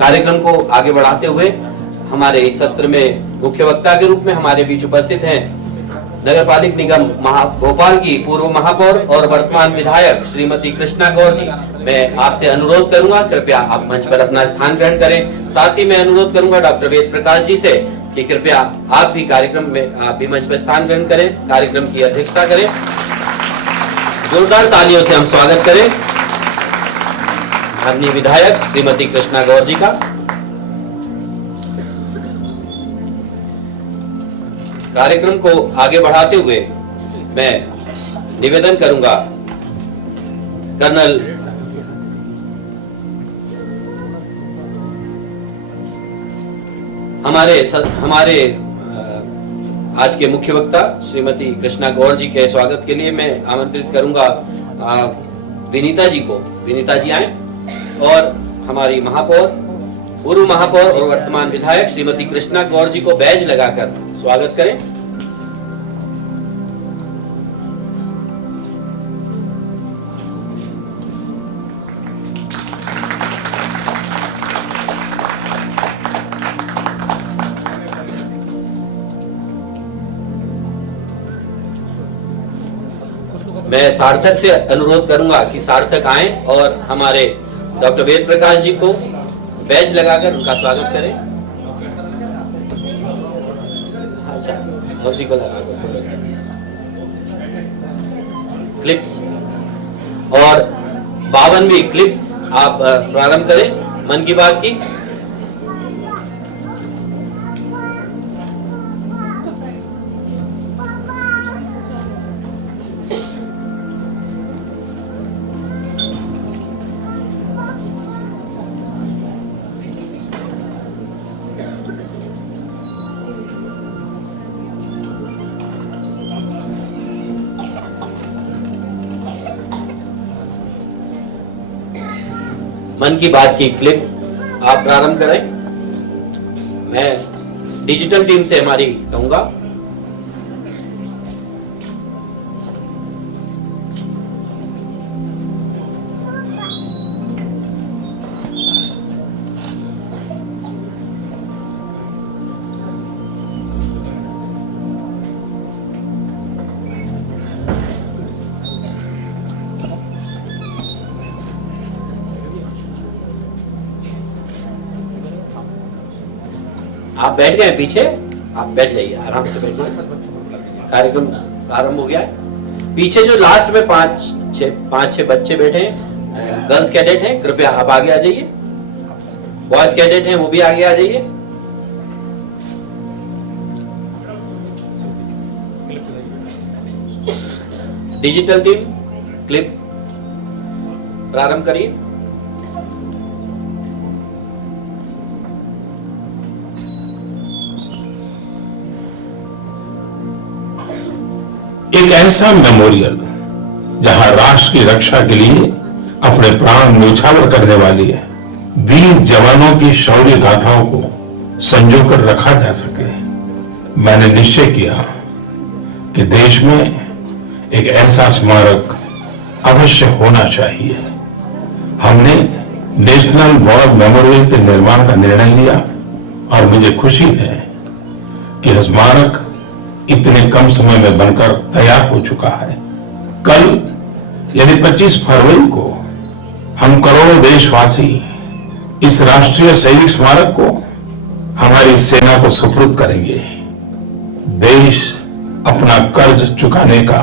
कार्यक्रम को आगे बढ़ाते हुए हमारे इस सत्र में मुख्य वक्ता के रूप में हमारे बीच उपस्थित हैं नगर पालिक निगम भोपाल की पूर्व महापौर और वर्तमान विधायक श्रीमती कृष्णा गौर जी। मैं आपसे अनुरोध करूंगा कृपया आप मंच पर अपना स्थान ग्रहण करें। साथ ही मैं अनुरोध करूंगा डॉक्टर वेद प्रकाश जी से कि कृपया आप भी कार्यक्रम में आप भी मंच पर स्थान ग्रहण करें, कार्यक्रम की अध्यक्षता करें। जोरदार तालियों से हम स्वागत करें माननीय विधायक श्रीमती कृष्णा गौर जी का। कार्यक्रम को आगे बढ़ाते हुए मैं निवेदन करूंगा कर्नल हमारे आज के मुख्य वक्ता श्रीमती कृष्णा गौर जी के स्वागत के लिए मैं आमंत्रित करूंगा विनीता जी को। विनीता जी आए और हमारी महापौर, पूर्व महापौर और वर्तमान विधायक श्रीमती कृष्णा गौर जी को बैज लगाकर स्वागत करें। मैं सार्थक से अनुरोध करूंगा कि सार्थक आए और हमारे डॉक्टर वेद प्रकाश जी को बैज लगाकर उनका स्वागत करें। उसी को क्लिप्स और 52वीं क्लिप आप प्रारंभ करें मन की बात की। मन की बात की क्लिप आप प्रारंभ करें। मैं डिजिटल टीम से हमारी कहूंगा आप बैठ गए पीछे, आप बैठ जाइए, आराम से बैठ जाइए। कार्यक्रम प्रारंभ हो गया है। पीछे जो लास्ट में पांच छह बच्चे बैठे हैं, गर्ल्स कैडेट हैं, कृपया आप आगे आ जाइए। बॉयज कैडेट हैं, वो भी आगे आ जाइए। डिजिटल टीम क्लिप प्रारंभ करिए। एक ऐसा मेमोरियल जहां राष्ट्र की रक्षा के लिए अपने प्राण न्यौछावर करने वाले वीर जवानों की शौर्य गाथाओं को संजो कर रखा जा सके, मैंने निश्चय किया कि देश में एक ऐसा स्मारक अवश्य होना चाहिए। हमने नेशनल वॉर मेमोरियल के निर्माण का निर्णय लिया और मुझे खुशी है कि यह स्मारक इतने कम समय में बनकर तैयार हो चुका है। कल यानी 25 फरवरी को हम करोड़ों देशवासी इस राष्ट्रीय सैनिक स्मारक को हमारी सेना को सुपुर्द करेंगे। देश अपना कर्ज चुकाने का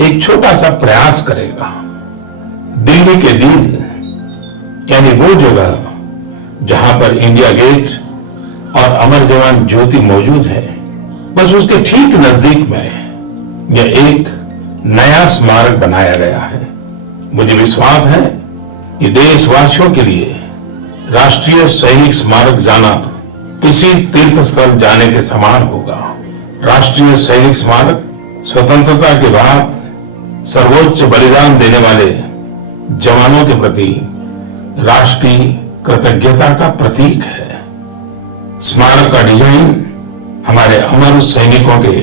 एक छोटा सा प्रयास करेगा। दिल्ली के दिल यानी वो जगह जहां पर इंडिया गेट और अमर जवान ज्योति मौजूद है, बस उसके ठीक नजदीक में यह एक नया स्मारक बनाया गया है। मुझे विश्वास है कि देशवासियों के लिए राष्ट्रीय सैनिक स्मारक जाना किसी तीर्थ स्थल जाने के समान होगा। राष्ट्रीय सैनिक स्मारक स्वतंत्रता के बाद सर्वोच्च बलिदान देने वाले जवानों के प्रति राष्ट्र की कृतज्ञता का प्रतीक है। स्मारक का डिजाइन हमारे अमर सैनिकों के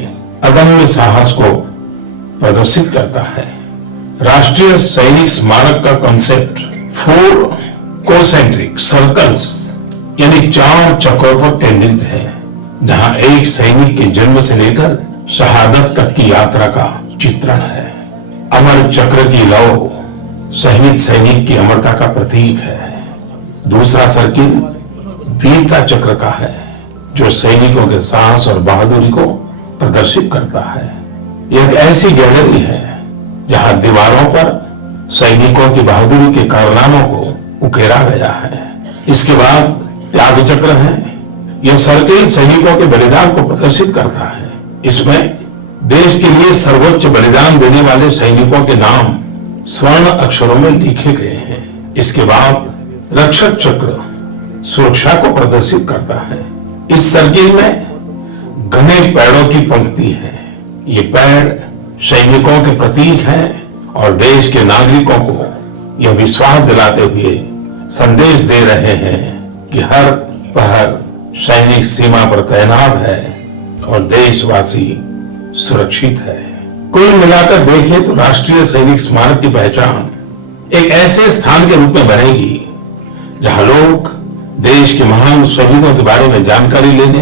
अदम्य साहस को प्रदर्शित करता है। राष्ट्रीय सैनिक स्मारक का कॉन्सेप्ट 4 कोसेंट्रिक सर्कल्स यानी 4 चक्रों पर केंद्रित है, जहां एक सैनिक के जन्म से लेकर शहादत तक की यात्रा का चित्रण है। अमर चक्र की लौ शहीद सैनिक की अमरता का प्रतीक है। दूसरा सर्किल वीरता चक्र का है, जो सैनिकों के साहस और बहादुरी को प्रदर्शित करता है। यह एक ऐसी गैलरी है जहां दीवारों पर सैनिकों की बहादुरी के कारनामों को उकेरा गया है। इसके बाद त्याग चक्र है। यह सर्किल सैनिकों के बलिदान को प्रदर्शित करता है। इसमें देश के लिए सर्वोच्च बलिदान देने वाले सैनिकों के नाम स्वर्ण अक्षरों में लिखे गए हैं। इसके बाद रक्षक चक्र सुरक्षा को प्रदर्शित करता है। इस सर्किल में घने पेड़ों की पंक्ति है। ये पेड़ सैनिकों के प्रतीक हैं और देश के नागरिकों को यह विश्वास दिलाते हुए संदेश दे रहे हैं कि हर पहर सैनिक सीमा पर तैनात है और देशवासी सुरक्षित है। कुल मिलाकर देखें तो राष्ट्रीय सैनिक स्मारक की पहचान एक ऐसे स्थान के रूप में बनेगी जहां लोग देश के महान शहीदों के बारे में जानकारी लेने,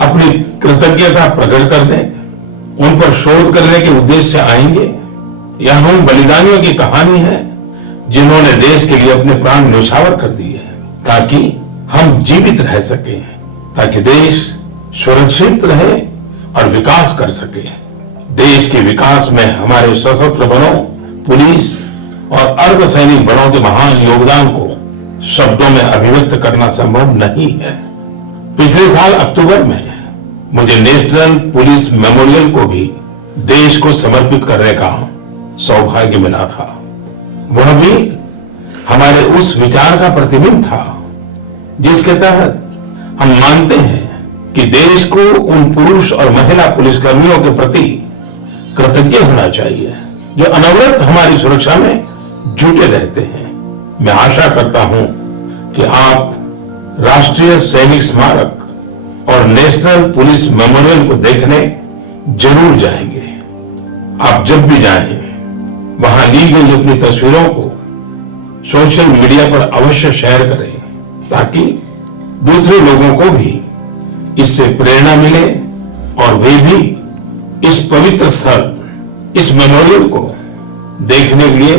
अपनी कृतज्ञता प्रकट करने, उन पर शोध करने के उद्देश्य से आएंगे। यह उन बलिदानियों की कहानी है जिन्होंने देश के लिए अपने प्राण न्यौछावर कर दिए ताकि हम जीवित रह सके, ताकि देश सुरक्षित रहे और विकास कर सके। देश के विकास में हमारे सशस्त्र बलों, पुलिस और अर्धसैनिक बलों के महान योगदान को शब्दों में अभिव्यक्त करना संभव नहीं है। पिछले साल अक्टूबर में मुझे नेशनल पुलिस मेमोरियल को भी देश को समर्पित करने का सौभाग्य मिला था। वह भी हमारे उस विचार का प्रतिबिंब था जिसके तहत हम मानते हैं कि देश को उन पुरुष और महिला पुलिसकर्मियों के प्रति कृतज्ञ होना चाहिए जो अनवरत हमारी सुरक्षा में जुटे रहते हैं। मैं आशा करता हूं कि आप राष्ट्रीय सैनिक स्मारक और नेशनल पुलिस मेमोरियल को देखने जरूर जाएंगे। आप जब भी जाएं, वहां ली गई अपनी तस्वीरों को सोशल मीडिया पर अवश्य शेयर करें ताकि दूसरे लोगों को भी इससे प्रेरणा मिले और वे भी इस पवित्र स्थल, इस मेमोरियल को देखने के लिए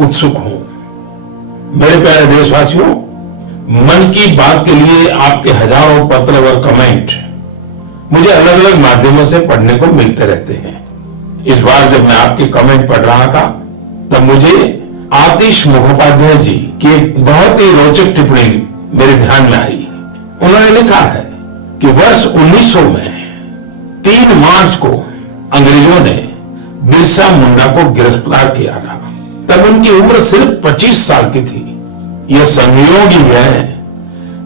उत्सुक हों। मेरे प्यारे देशवासियों, मन की बात के लिए आपके हजारों पत्र और कमेंट मुझे अलग अलग माध्यमों से पढ़ने को मिलते रहते हैं। इस बार जब मैं आपके कमेंट पढ़ रहा था तब मुझे आतिश मुखोपाध्याय जी की एक बहुत ही रोचक टिप्पणी मेरे ध्यान में आई। उन्होंने लिखा है कि वर्ष 1900 में 3 मार्च को अंग्रेजों ने बिरसा मुंडा को गिरफ्तार किया था। तब उनकी उम्र सिर्फ 25 साल की थी। यह संयोग ही है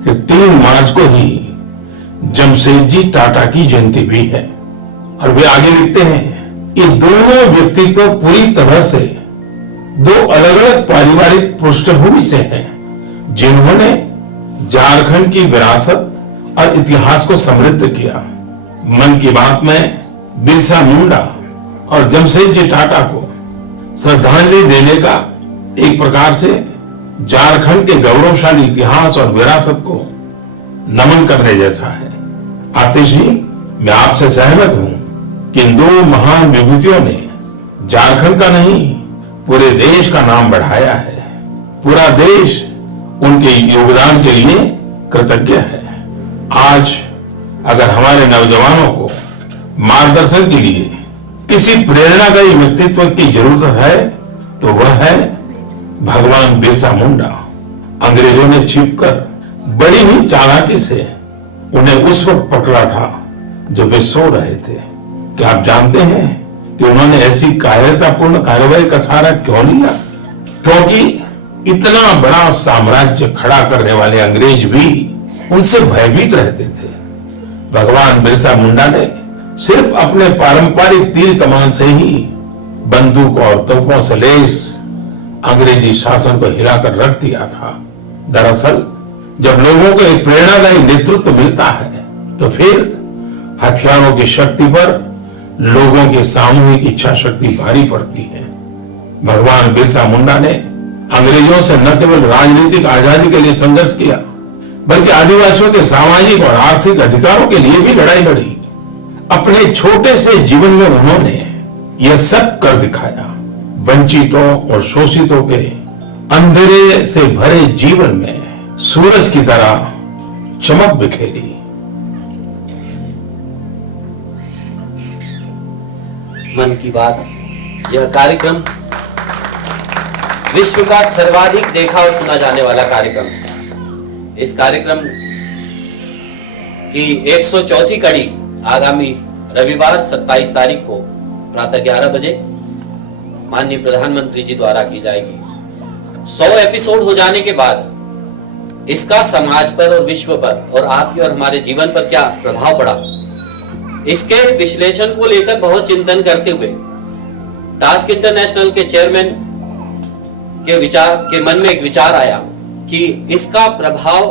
कि 3 मार्च को ही जमशेदजी टाटा की जयंती भी है। और वे आगे लिखते हैं, ये दोनों व्यक्तित्व पूरी तरह से 2 अलग अलग पारिवारिक पृष्ठभूमि से हैं, जिन्होंने झारखंड की विरासत और इतिहास को समृद्ध किया। मन की बात में बिरसा मुंडा और जमशेदजी टाटा को श्रद्धांजलि देने का एक प्रकार से झारखंड के गौरवशाली इतिहास और विरासत को नमन करने जैसा है। आतिश जी, मैं आपसे सहमत हूं कि इन 2 महान विभूतियों ने झारखंड का नहीं पूरे देश का नाम बढ़ाया है। पूरा देश उनके योगदान के लिए कृतज्ञ है। आज अगर हमारे नौजवानों को मार्गदर्शन के लिए किसी प्रेरणादायी व्यक्तित्व की जरूरत है तो वह है भगवान बिरसा मुंडा। अंग्रेजों ने छिपकर बड़ी ही चालाकी से उन्हें उस वक्त पकड़ा था जब वे सो रहे थे। क्या आप जानते हैं कि उन्होंने ऐसी कायरतापूर्ण कार्रवाई का सहारा क्यों लिया? क्योंकि इतना बड़ा साम्राज्य खड़ा करने वाले अंग्रेज भी उनसे भयभीत रहते थे। भगवान बिरसा मुंडा ने सिर्फ अपने पारंपरिक तीर कमान से ही बंदूक और तोपों से लैस अंग्रेजी शासन को हिलाकर रख दिया था। दरअसल जब लोगों को एक प्रेरणादायी नेतृत्व मिलता है तो फिर हथियारों की शक्ति पर लोगों की सामूहिक इच्छा शक्ति भारी पड़ती है। भगवान बिरसा मुंडा ने अंग्रेजों से न केवल राजनीतिक आजादी के लिए संघर्ष किया बल्कि आदिवासियों के सामाजिक और आर्थिक अधिकारों के लिए भी लड़ाई लड़ी। अपने छोटे से जीवन में उन्होंने यह सब कर दिखाया। वंचितों और शोषितों के अंधेरे से भरे जीवन में सूरज की तरह चमक बिखेरी। मन की बात यह कार्यक्रम विश्व का सर्वाधिक देखा और सुना जाने वाला कार्यक्रम है। इस कार्यक्रम की 104वीं कड़ी आगामी रविवार 27 तारीख को प्रातः 11 बजे माननीय प्रधानमंत्री जी द्वारा की जाएगी। 100 एपिसोड हो जाने के बाद इसका समाज पर और विश्व पर और आपके और हमारे जीवन पर क्या प्रभाव पड़ा, इसके विश्लेषण को लेकर बहुत चिंतन करते हुए टास्क इंटरनेशनल के चेयरमैन के मन में एक विचार आया कि इसका प्रभाव,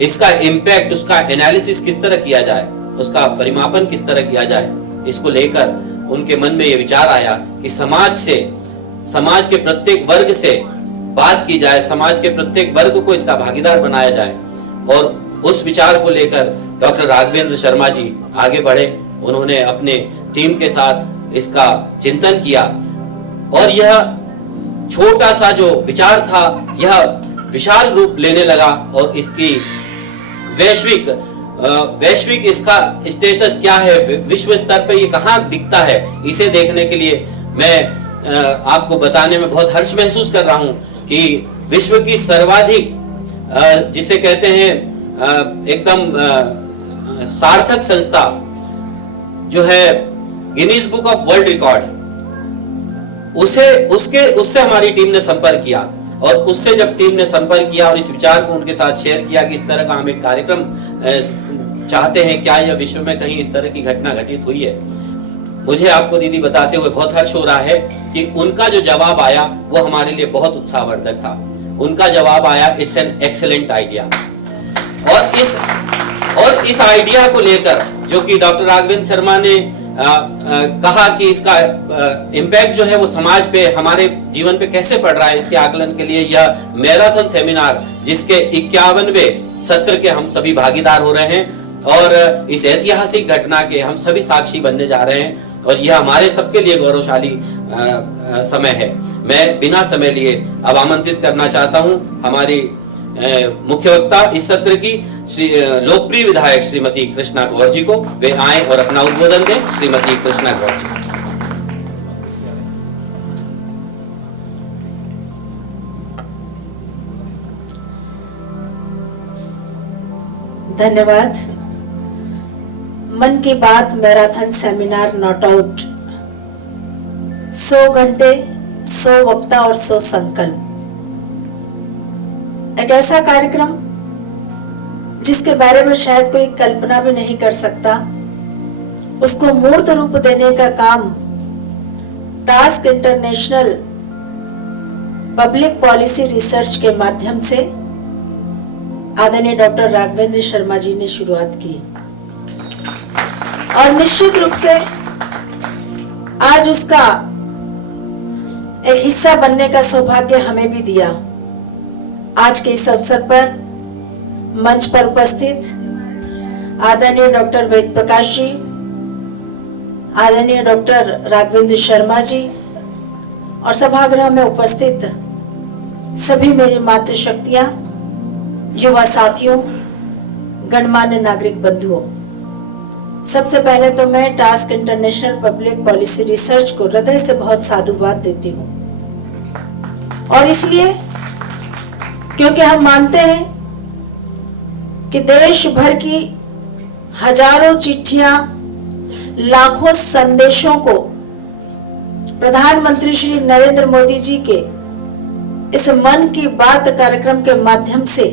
इसका इम्पैक्ट, उसका एनालिसिस किस तरह किया जाए, उसका परिमापन किस तरह किया जाए। इसको लेकर उनके मन में यह विचार आया कि समाज के प्रत्येक वर्ग से बात की जाए, समाज के प्रत्येक वर्ग को इसका भागीदार बनाया जाए। और उस विचार को लेकर डॉक्टर राघवेंद्र शर्मा जी आगे बढ़े। उन्होंने अपने टीम के साथ इसका चिंतन किया और यह छोटा सा जो विचार था यह विशाल रूप लेने लगा और इसकी वैश्विक इसका स्टेटस क्या है, विश्व स्तर पर ये कहाँ दिखता है, इसे देखने के लिए मैं आपको बताने में बहुत हर्ष महसूस कर रहा हूं कि विश्व की सर्वाधिक जिसे कहते हैं एकदम सार्थक संस्था जो है Guinness book of world record, उससे हमारी टीम ने संपर्क किया। और उससे जब टीम ने संपर्क किया और इस विचार को उनके साथ शेयर किया कि इस तरह का हम एक कार्यक्रम चाहते हैं, क्या यह विश्व में कहीं इस तरह की घटना घटित हुई है, मुझे आपको दीदी बताते हुए बहुत हर्ष हो रहा है कि उनका जो जवाब आया वो हमारे लिए बहुत उत्साहवर्धक था। उनका जवाब आया, इट्स एन एक्सेलेंट आइडिया। और इस आइडिया को लेकर जो कि डॉक्टर राघवेंद्र शर्मा ने कहा कि इसका इम्पैक्ट जो है वो समाज पे, हमारे जीवन पे कैसे पड़ रहा है, इसके आकलन के लिए यह मैराथन सेमिनार जिसके 51वें सत्र के हम सभी भागीदार हो रहे हैं और इस ऐतिहासिक घटना के हम सभी साक्षी बनने जा रहे हैं और यह हमारे सबके लिए गौरवशाली समय है। मैं बिना समय लिए अब आमंत्रित करना चाहता हूं हमारी मुख्य वक्ता इस सत्र की लोकप्रिय विधायक श्रीमती कृष्णा गौर जी को। वे आए और अपना उद्बोधन दें। श्रीमती कृष्णा गौर जी। धन्यवाद। मन की बात मैराथन सेमिनार नॉट आउट, 100 घंटे, 100 वक्ता और 100 संकल्प, एक ऐसा कार्यक्रम जिसके बारे में शायद कोई कल्पना भी नहीं कर सकता, उसको मूर्त रूप देने का काम task international public policy research के माध्यम से आदरणीय डॉक्टर राघवेंद्र शर्मा जी ने शुरुआत की और निश्चित रूप से आज उसका एक हिस्सा बनने का सौभाग्य हमें भी दिया। आज के इस अवसर पर मंच पर उपस्थित आदरणीय डॉक्टर वेद प्रकाश जी, आदरणीय डॉक्टर राघवेंद्र शर्मा जी और सभागृह में उपस्थित सभी मेरी मातृशक्तियां, युवा साथियों, गणमान्य नागरिक बंधुओं, सबसे पहले तो मैं task international public policy research को हृदय से बहुत साधुवाद देती हूँ। और इसलिए क्योंकि हम मानते हैं कि देश भर की हजारों चिट्ठियां, लाखों संदेशों को प्रधानमंत्री श्री नरेंद्र मोदी जी के इस मन की बात कार्यक्रम के माध्यम से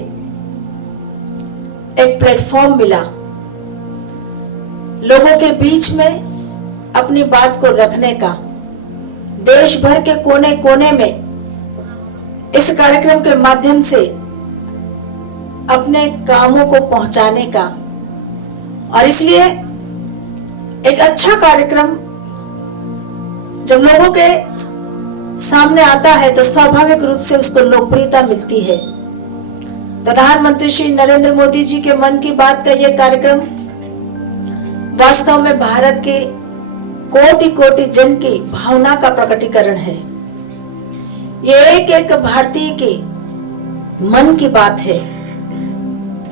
एक प्लेटफॉर्म मिला, लोगों के बीच में अपनी बात को रखने का, देश भर के कोने कोने में इस कार्यक्रम के माध्यम से अपने कामों को पहुंचाने का। और इसलिए एक अच्छा कार्यक्रम जब लोगों के सामने आता है तो स्वाभाविक रूप से उसको लोकप्रियता मिलती है। प्रधानमंत्री श्री नरेंद्र मोदी जी के मन की बात का यह कार्यक्रम वास्तव में भारत के कोटि कोटि जन की भावना का प्रकटीकरण है। ये एक एक भारतीय के मन की बात है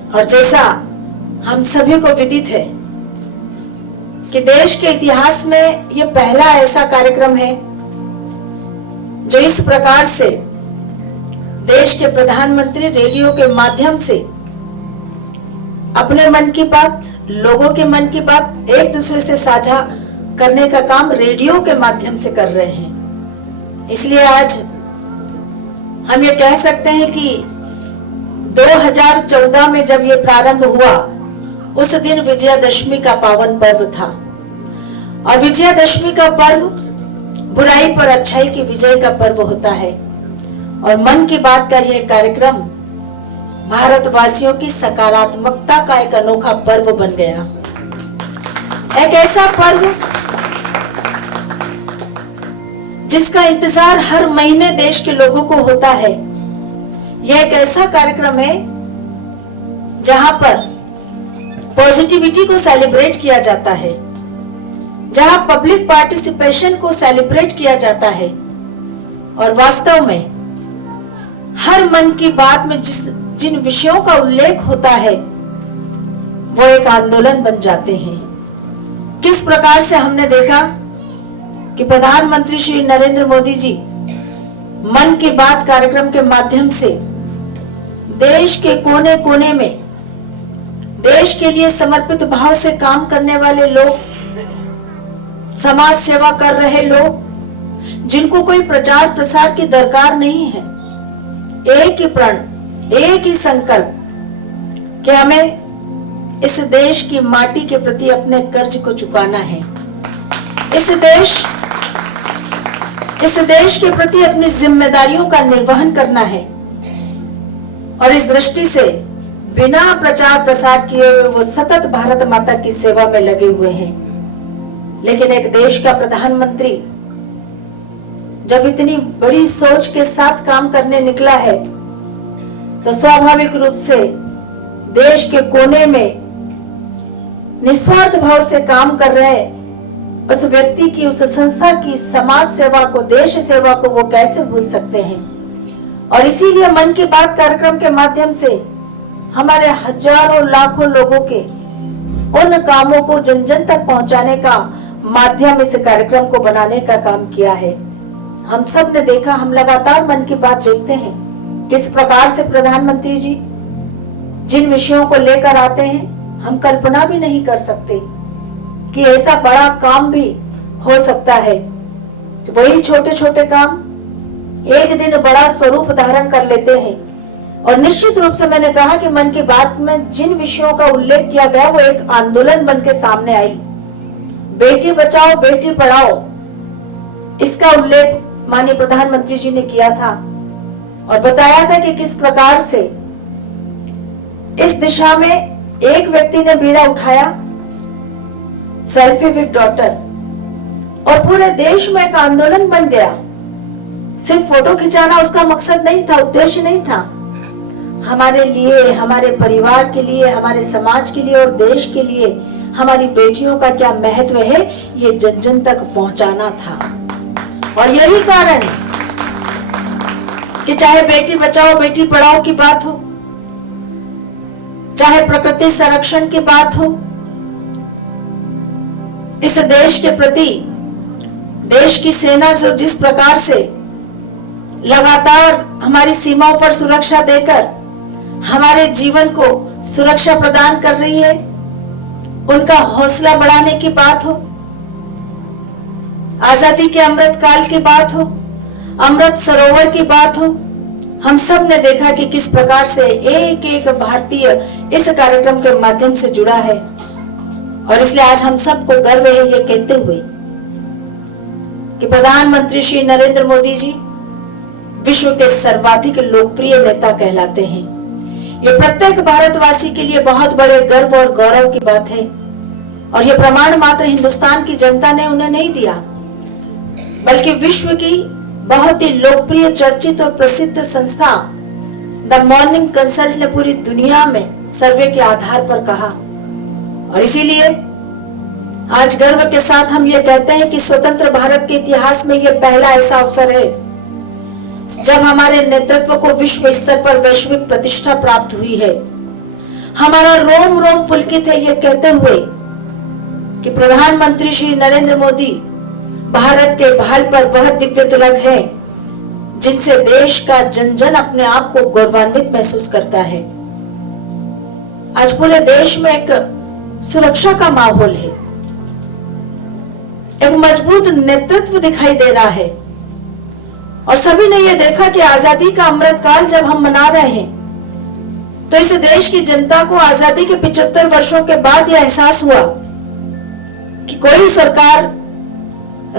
और जैसा हम सभी को विदित है कि देश के इतिहास में यह पहला ऐसा कार्यक्रम है जो इस प्रकार से देश के प्रधानमंत्री रेडियो के माध्यम से अपने मन की बात, लोगों के मन की बात एक दूसरे से साझा करने का काम रेडियो के माध्यम से कर रहे हैं। इसलिए आज हम ये कह सकते हैं कि 2014 में जब ये प्रारंभ हुआ उस दिन विजयादशमी का पावन पर्व था और विजयादशमी का पर्व बुराई पर अच्छाई की विजय का पर्व होता है और मन की बात का यह कार्यक्रम भारतवासियों की सकारात्मकता का एक अनोखा पर्व बन गया। एक ऐसा पर्व जिसका इंतजार हर महीने देश के लोगों को होता है। यह एक ऐसा कार्यक्रम है जहां पर पॉजिटिविटी को सेलिब्रेट किया जाता है, जहां पब्लिक पार्टिसिपेशन को सेलिब्रेट किया जाता है और वास्तव में हर मन की बात में जिन विषयों का उल्लेख होता है वो एक आंदोलन बन जाते हैं। किस प्रकार से हमने देखा कि प्रधानमंत्री श्री नरेंद्र मोदी जी मन की बात कार्यक्रम के माध्यम से देश के कोने कोने में देश के लिए समर्पित भाव से काम करने वाले लोग, समाज सेवा कर रहे लोग, जिनको कोई प्रचार प्रसार की दरकार नहीं है, एक ही प्रण, एक ही संकल्प कि हमें इस देश की माटी के प्रति अपने कर्ज को चुकाना है, इस देश के प्रति अपनी जिम्मेदारियों का निर्वहन करना है और इस दृष्टि से बिना प्रचार प्रसार किए हुए वो सतत भारत माता की सेवा में लगे हुए हैं। लेकिन एक देश का प्रधानमंत्री जब इतनी बड़ी सोच के साथ काम करने निकला है तो स्वाभाविक रूप से देश के कोने में निस्वार्थ भाव से काम कर रहे उस व्यक्ति की, उस संस्था की समाज सेवा को, देश सेवा को वो कैसे भूल सकते हैं। और इसीलिए मन की बात कार्यक्रम के माध्यम से हमारे हजारों लाखों लोगों के उन कामों को जन जन तक पहुंचाने का माध्यम इस कार्यक्रम को बनाने का काम किया है। हम सब ने देखा, हम लगातार मन की बात देखते हैं किस प्रकार से प्रधानमंत्री जी जिन विषयों को लेकर आते हैं हम कल्पना भी नहीं कर सकते कि ऐसा बड़ा काम भी हो सकता है। तो वही छोटे छोटे काम एक दिन बड़ा स्वरूप धारण कर लेते हैं और निश्चित रूप से मैंने कहा कि मन की बात में जिन विषयों का उल्लेख किया गया वो एक आंदोलन बन के सामने आई। बेटी बचाओ बेटी पढ़ाओ, इसका उल्लेख माननीय प्रधानमंत्री जी ने किया था और बताया था कि किस प्रकार से इस दिशा में एक व्यक्ति ने बीड़ा उठाया, सेल्फी विद डॉटर, और पूरे देश में एक आंदोलन बन गया। सिर्फ फोटो खिंचाना उसका मकसद नहीं था, उद्देश्य नहीं था। हमारे लिए, हमारे परिवार के लिए, हमारे समाज के लिए और देश के लिए हमारी बेटियों का क्या महत्व है ये जन जन तक पहुंचाना था। और यही कारण है कि चाहे बेटी बचाओ बेटी पढ़ाओ की बात हो, चाहे प्रकृति संरक्षण की बात हो, इस देश के प्रति देश की सेना जो जिस प्रकार से लगातार हमारी सीमाओं पर सुरक्षा देकर हमारे जीवन को सुरक्षा प्रदान कर रही है, उनका हौसला बढ़ाने की बात हो, आजादी के अमृत काल की बात हो, अमृत सरोवर की बात हो, हम सब ने देखा कि किस प्रकार से एक एक भारतीय इस कार्यक्रम के माध्यम से जुड़ा है। और इसलिए आज हम सबको गर्व है ये कहते हुए कि प्रधानमंत्री श्री नरेंद्र मोदी जी विश्व के सर्वाधिक लोकप्रिय नेता कहलाते हैं। ये प्रत्येक भारतवासी के लिए बहुत बड़े गर्व और गौरव की बात है और ये प्रमाण मात्र हिंदुस्तान की जनता ने उन्हें नहीं दिया, बल्कि विश्व की बहुत ही लोकप्रिय, चर्चित और प्रसिद्ध संस्था द मॉर्निंग कंसल्ट ने पूरी दुनिया में सर्वे के आधार पर कहा। और इसीलिए आज गर्व के साथ हम ये कहते हैं कि स्वतंत्र भारत के इतिहास में यह पहला ऐसा अवसर है जब हमारे नेतृत्व को विश्व स्तर पर वैश्विक प्रतिष्ठा प्राप्त हुई है। हमारा रोम रोम पुलकित है ये कहते हुए कि प्रधानमंत्री श्री नरेंद्र मोदी भारत के भाल पर वह दिव्य तिलक है जिनसे देश का जन जन अपने आप को गौरवान्वित महसूस करता है। आज पूरे देश में एक सुरक्षा का माहौल है, एक मजबूत नेतृत्व दिखाई दे रहा है और सभी ने यह देखा कि आजादी का अमृतकाल जब हम मना रहे हैं तो इस देश की जनता को आजादी के 75 वर्षों के बाद यह एहसास हुआ कि कोई सरकार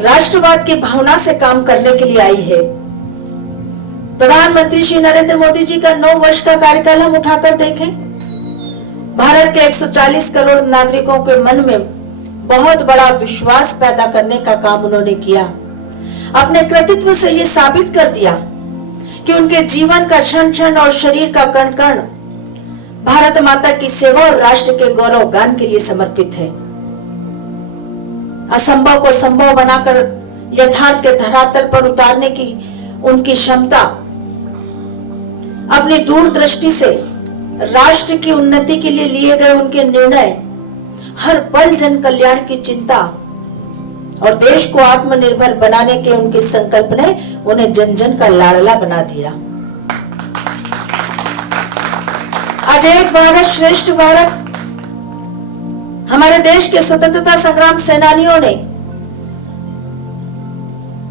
राष्ट्रवाद की भावना से काम करने के लिए आई है। प्रधानमंत्री श्री नरेंद्र मोदी जी का 9 वर्ष का कार्यकाल हम उठाकर देखें, भारत के 140 करोड़ नागरिकों के मन में बहुत बड़ा विश्वास पैदा करने का काम उन्होंने किया। अपने कृतित्व से ये साबित कर दिया कि उनके जीवन का क्षण क्षण और शरीर का कण कण भारत माता की सेवा और राष्ट्र के गौरव गान के लिए समर्पित है। असंभव को संभव बनाकर यथार्थ के धरातल पर उतारने की उनकी क्षमता, अपनी दूरदृष्टि से राष्ट्र की उन्नति के लिए लिए गए उनके निर्णय, हर पल जन कल्याण की चिंता और देश को आत्मनिर्भर बनाने के उनके संकल्प ने उन्हें जन जन का लाडला बना दिया। आज एक भारत श्रेष्ठ भारत हमारे देश के स्वतंत्रता संग्राम सेनानियों ने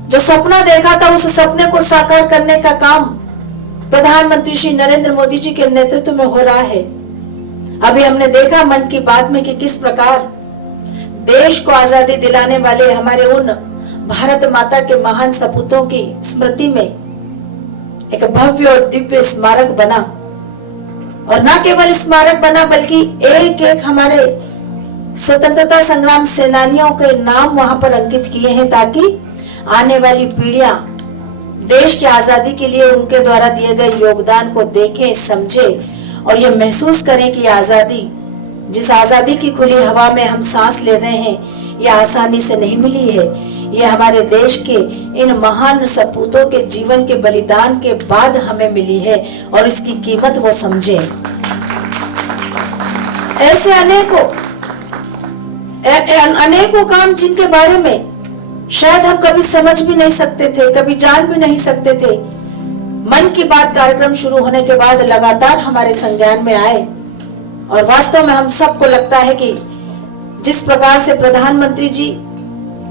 जो सपना देखा था उस सपने को साकार करने का काम प्रधानमंत्री श्री नरेंद्र मोदी जी के नेतृत्व में हो रहा है। अभी हमने देखा मन की बात में कि किस प्रकार देश को आजादी दिलाने वाले हमारे उन भारत माता के महान सपूतों की स्मृति में एक भव्य और दिव्य स्मारक बना, और न केवल स्मारक बना बल्कि एक एक हमारे स्वतंत्रता संग्राम सेनानियों के नाम वहां पर अंकित किए हैं ताकि आने वाली पीढ़ियां देश की आजादी के लिए उनके द्वारा दिए गए योगदान को देखें, समझें और ये महसूस करें कि आजादी, जिस आजादी की खुली हवा में हम सांस ले रहे हैं, यह आसानी से नहीं मिली है। यह हमारे देश के इन महान सपूतों के जीवन के बलिदान के बाद हमें मिली है और इसकी कीमत वो समझे। ऐसे अनेकों काम जिनके बारे में शायद हम कभी समझ भी नहीं सकते थे, कभी जान भी नहीं सकते थे, मन की बात कार्यक्रम शुरू होने के बाद लगातार हमारे संज्ञान में आए। और वास्तव में हम सबको लगता है कि जिस प्रकार से प्रधानमंत्री जी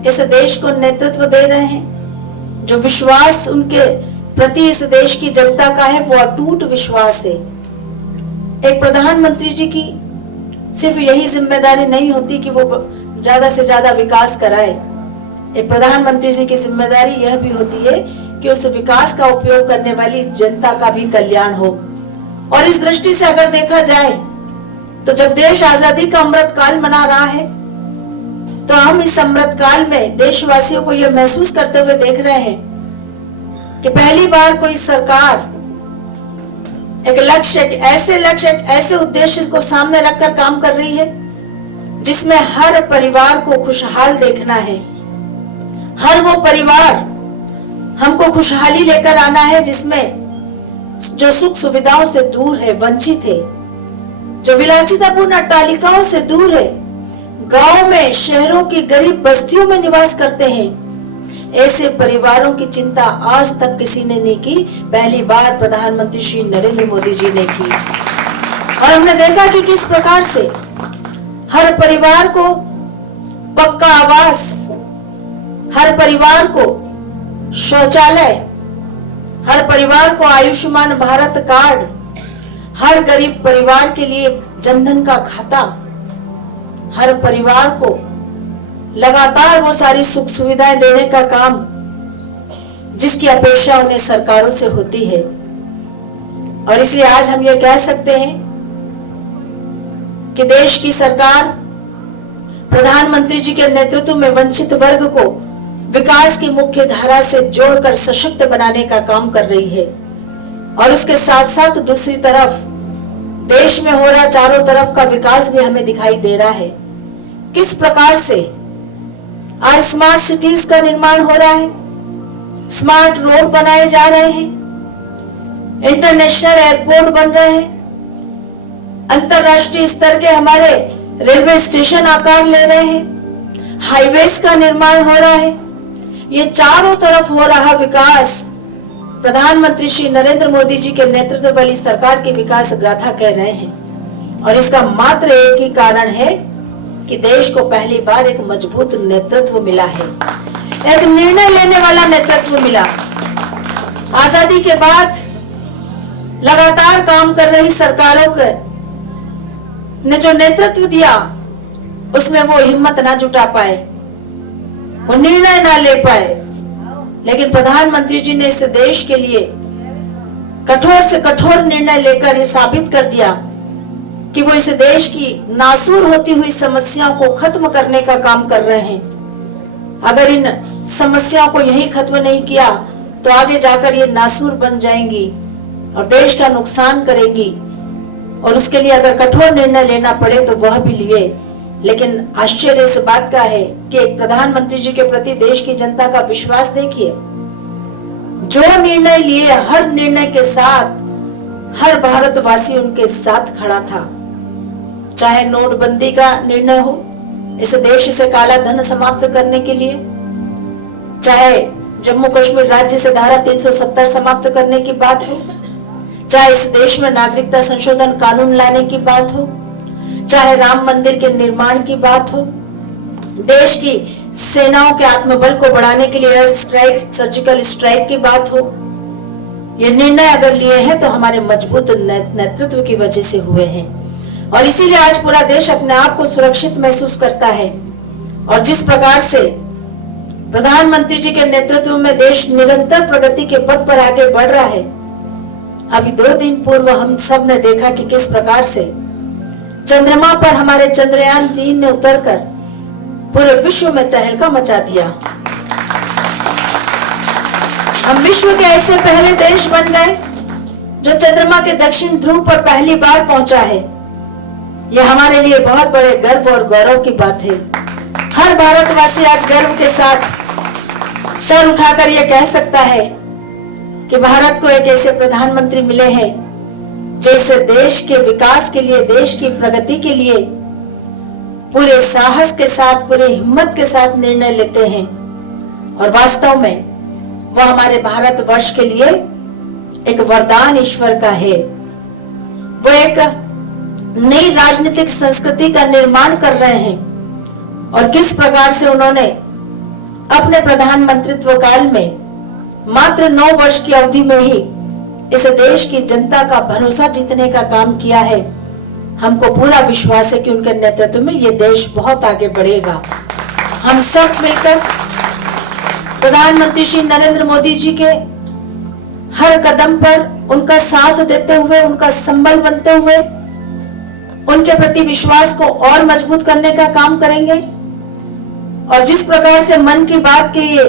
इस देश को नेतृत्व दे रहे हैं, जो विश्वास उनके प्रति इस देश की जनता का है वो अटूट विश्वास है। एक प्रधानमंत्री जी की सिर्फ यही जिम्मेदारी नहीं होती कि वो ज्यादा से ज्यादा विकास कराए। एक प्रधानमंत्री जी की जिम्मेदारी यह भी होती है कि उस विकास का उपयोग करने वाली जनता का भी कल्याण हो। और इस दृष्टि से अगर देखा जाए तो जब देश आजादी का अमृत काल मना रहा है तो हम इस अमृत काल में देशवासियों को यह महसूस करते हुए देख रहे हैं कि पहली बार कोई सरकार एक ऐसे उद्देश्य को सामने रखकर काम कर रही है जिसमें हर परिवार को खुशहाल देखना है। हर वो परिवार हमको खुशहाली लेकर आना है जिसमें जो सुख सुविधाओं से दूर है, वंचित है, जो विलासितापूर्ण अट्टालिकाओं से दूर है, गांव में, शहरों की गरीब बस्तियों में निवास करते हैं। ऐसे परिवारों की चिंता आज तक किसी ने नहीं की, पहली बार प्रधानमंत्री श्री नरेंद्र मोदी जी ने की। और हमने देखा कि किस प्रकार से हर परिवार को पक्का आवास, हर परिवार को शौचालय, हर परिवार को आयुष्मान भारत कार्ड, हर गरीब परिवार के लिए जनधन का खाता, हर परिवार को लगातार वो सारी सुख सुविधाएं देने का काम जिसकी अपेक्षा उन्हें सरकारों से होती है। और इसलिए आज हम ये कह सकते हैं कि देश की सरकार प्रधानमंत्री जी के नेतृत्व में वंचित वर्ग को विकास की मुख्य धारा से जोड़कर सशक्त बनाने का काम कर रही है। और उसके साथ साथ दूसरी तरफ देश में हो रहा चारों तरफ का विकास भी हमें दिखाई दे रहा है। किस प्रकार से आज स्मार्ट सिटीज का निर्माण हो रहा है, स्मार्ट रोड बनाए जा रहे हैं, इंटरनेशनल एयरपोर्ट बन रहे हैं, अंतरराष्ट्रीय स्तर के हमारे रेलवे स्टेशन आकार ले रहे हैं, हाईवेज का निर्माण हो रहा है। ये चारों तरफ हो रहा विकास प्रधानमंत्री श्री नरेंद्र मोदी जी के नेतृत्व वाली सरकार की विकास गाथा कह रहे हैं। और इसका मात्र एक ही कारण है कि देश को पहली बार एक मजबूत नेतृत्व मिला है, एक निर्णय लेने वाला नेतृत्व मिला। आजादी के बाद लगातार काम कर रही सरकारों ने जो नेतृत्व दिया उसमें वो हिम्मत ना जुटा पाए, वो निर्णय ना ले पाए, लेकिन प्रधानमंत्री जी ने इस देश के लिए कठोर से कठोर निर्णय लेकर ये साबित कर दिया कि वो इस देश की नासूर होती हुई समस्याओं को खत्म करने का काम कर रहे हैं। अगर इन समस्याओं को यही खत्म नहीं किया तो आगे जाकर ये नासूर बन जाएंगी और देश का नुकसान करेंगी, और उसके लिए अगर कठोर निर्णय लेना पड़े तो वह भी लिए। लेकिन आश्चर्य इस बात का है कि एक प्रधानमंत्री जी के प्रति देश की जनता का विश्वास देखिए। जो निर्णय लिए हर निर्णय के साथ हर भारतवासी उनके साथ खड़ा था। चाहे नोटबंदी का निर्णय हो इस देश से काला धन समाप्त करने के लिए, चाहे जम्मू कश्मीर राज्य से धारा 370 समाप्त करने की बात हो, चाहे इस देश में नागरिकता संशोधन कानून लाने की बात हो, चाहे राम मंदिर के निर्माण की बात हो, देश की सेनाओं के आत्मबल को बढ़ाने के लिए एयर स्ट्राइक, सर्जिकल स्ट्राइक की बात हो, ये निर्णय अगर लिए हैं तो हमारे मजबूत नेतृत्व की वजह से हुए हैं। और इसीलिए आज पूरा देश अपने आप को सुरक्षित महसूस करता है। और जिस प्रकार से प्रधानमंत्री जी के नेतृत्व में देश निरंतर प्रगति के पथ पर आगे बढ़ रहा है। अभी 2 दिन पूर्व हम सब ने देखा कि किस प्रकार से चंद्रमा पर हमारे चंद्रयान 3 ने उतरकर पूरे विश्व में तहलका मचा दिया। हम विश्व के ऐसे पहले देश बन गए जो चंद्रमा के दक्षिण ध्रुव पर पहली बार पहुंचा है। यह हमारे लिए बहुत बड़े गर्व और गौरव की बात है। हर भारतवासी आज गर्व के साथ सर उठाकर यह कह सकता है कि भारत को एक ऐसे प्रधानमंत्री मिले हैं जैसे देश के विकास के लिए, देश की प्रगति के लिए पूरे साहस के साथ, पूरे हिम्मत के साथ निर्णय लेते हैं। और वास्तव में वह हमारे भारतवर्ष के लिए एक वरदान ईश्वर का है। वो एक नई राजनीतिक संस्कृति का निर्माण कर रहे हैं। और किस प्रकार से उन्होंने अपने प्रधानमंत्रित्व काल में मात्र 9 वर्ष की अवधि में ही इस देश की जनता का भरोसा जीतने का काम किया है। हमको पूरा विश्वास है कि उनके नेतृत्व में ये देश बहुत आगे बढ़ेगा। हम सब मिलकर प्रधानमंत्री श्री नरेंद्र मोदी जी के हर कदम पर उनका साथ देते हुए, उनका संबल बनते हुए, उनके प्रति विश्वास को और मजबूत करने का काम करेंगे। और जिस प्रकार से मन की बात के ये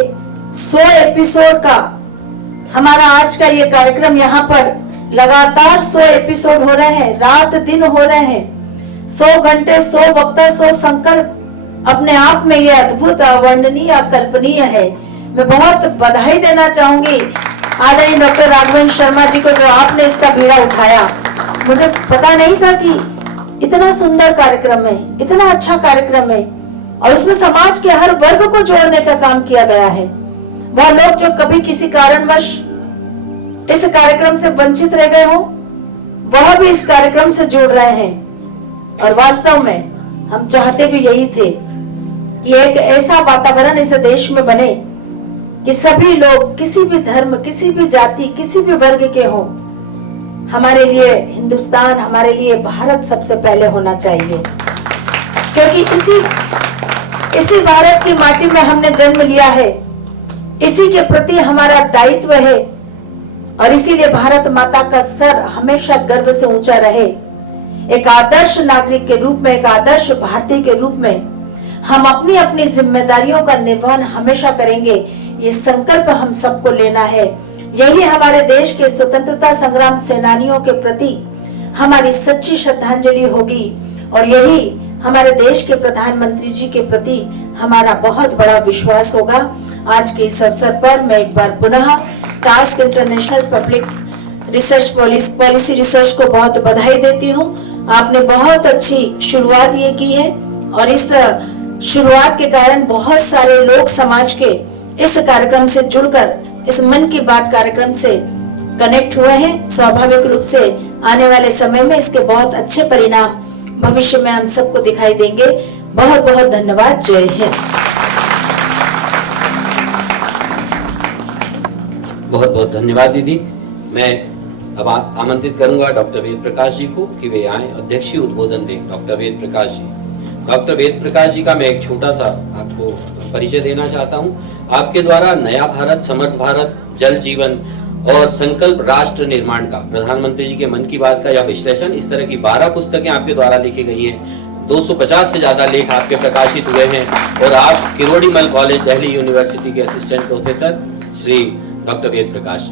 100 एपिसोड का हमारा आज का ये कार्यक्रम, यहाँ पर लगातार 100 एपिसोड हो रहे हैं, रात दिन हो रहे हैं, 100 घंटे, 100 वक्ता, 100 संकल्प, अपने आप में ये अद्भुत, अवर्णनीय, अकल्पनीय है। मैं बहुत बधाई देना चाहूंगी आदरणीय डॉक्टर राघवेंद्र शर्मा जी को, जो आपने इसका बीड़ा उठाया। मुझे पता नहीं था कि इतना सुंदर कार्यक्रम है, इतना अच्छा कार्यक्रम है, और उसमें समाज के हर वर्ग को जोड़ने का काम किया गया है। वह लोग जो कभी किसी कारणवश इस कार्यक्रम से वंचित रह गए हो, वह भी इस कार्यक्रम से जुड़ रहे हैं। और वास्तव में हम चाहते भी यही थे कि एक ऐसा वातावरण इस देश में बने कि सभी लोग, किसी भी धर्म, किसी भी जाति, किसी भी वर्ग के हो, हमारे लिए हिंदुस्तान, हमारे लिए भारत सबसे पहले होना चाहिए। क्योंकि इसी भारत की माटी में हमने जन्म लिया है, इसी के प्रति हमारा दायित्व है, और इसीलिए भारत माता का सर हमेशा गर्व से ऊंचा रहे। एक आदर्श नागरिक के रूप में, एक आदर्श भारतीय के रूप में हम अपनी अपनी जिम्मेदारियों का निर्वहन हमेशा करेंगे। ये संकल्प हम सबको लेना है। यही हमारे देश के स्वतंत्रता संग्राम सेनानियों के प्रति हमारी सच्ची श्रद्धांजलि होगी और यही हमारे देश के प्रधानमंत्री जी के प्रति हमारा बहुत बड़ा विश्वास होगा। आज के इस अवसर पर मैं एक बार पुनः task international public research policy research को बहुत बधाई देती हूँ। आपने बहुत अच्छी शुरुआत ये की है और इस शुरुआत के कारण बहुत सारे लोग समाज के इस कार्यक्रम से जुड़कर इस मन की बात कार्यक्रम से कनेक्ट हुए हैं। स्वाभाविक रूप से आने वाले समय में इसके बहुत अच्छे परिणाम भविष्य में हम सबको दिखाई देंगे। बहुत बहुत धन्यवाद। जय हिंद। बहुत बहुत धन्यवाद दीदी। मैं अब आमंत्रित करूंगा डॉक्टर वेद प्रकाश जी को कि वे आए अध्यक्षीय उद्बोधन दें। डॉक्टर वेद प्रकाश जी। डॉक्टर वेद प्रकाश जी का मैं एक छोटा सा आपको परिचय देना चाहता हूं। आपके द्वारा नया भारत, समर्थ भारत, जल जीवन और संकल्प राष्ट्र निर्माण का, प्रधानमंत्री जी के मन की बात का यह विश्लेषण, इस तरह की 12 पुस्तकें आपके द्वारा लिखी गई हैं। 250 से ज्यादा लेख आपके प्रकाशित हुए हैं और आप किरोड़ीमल कॉलेज दिल्ली यूनिवर्सिटी के assistant professor Shri doctor Ved Prakash.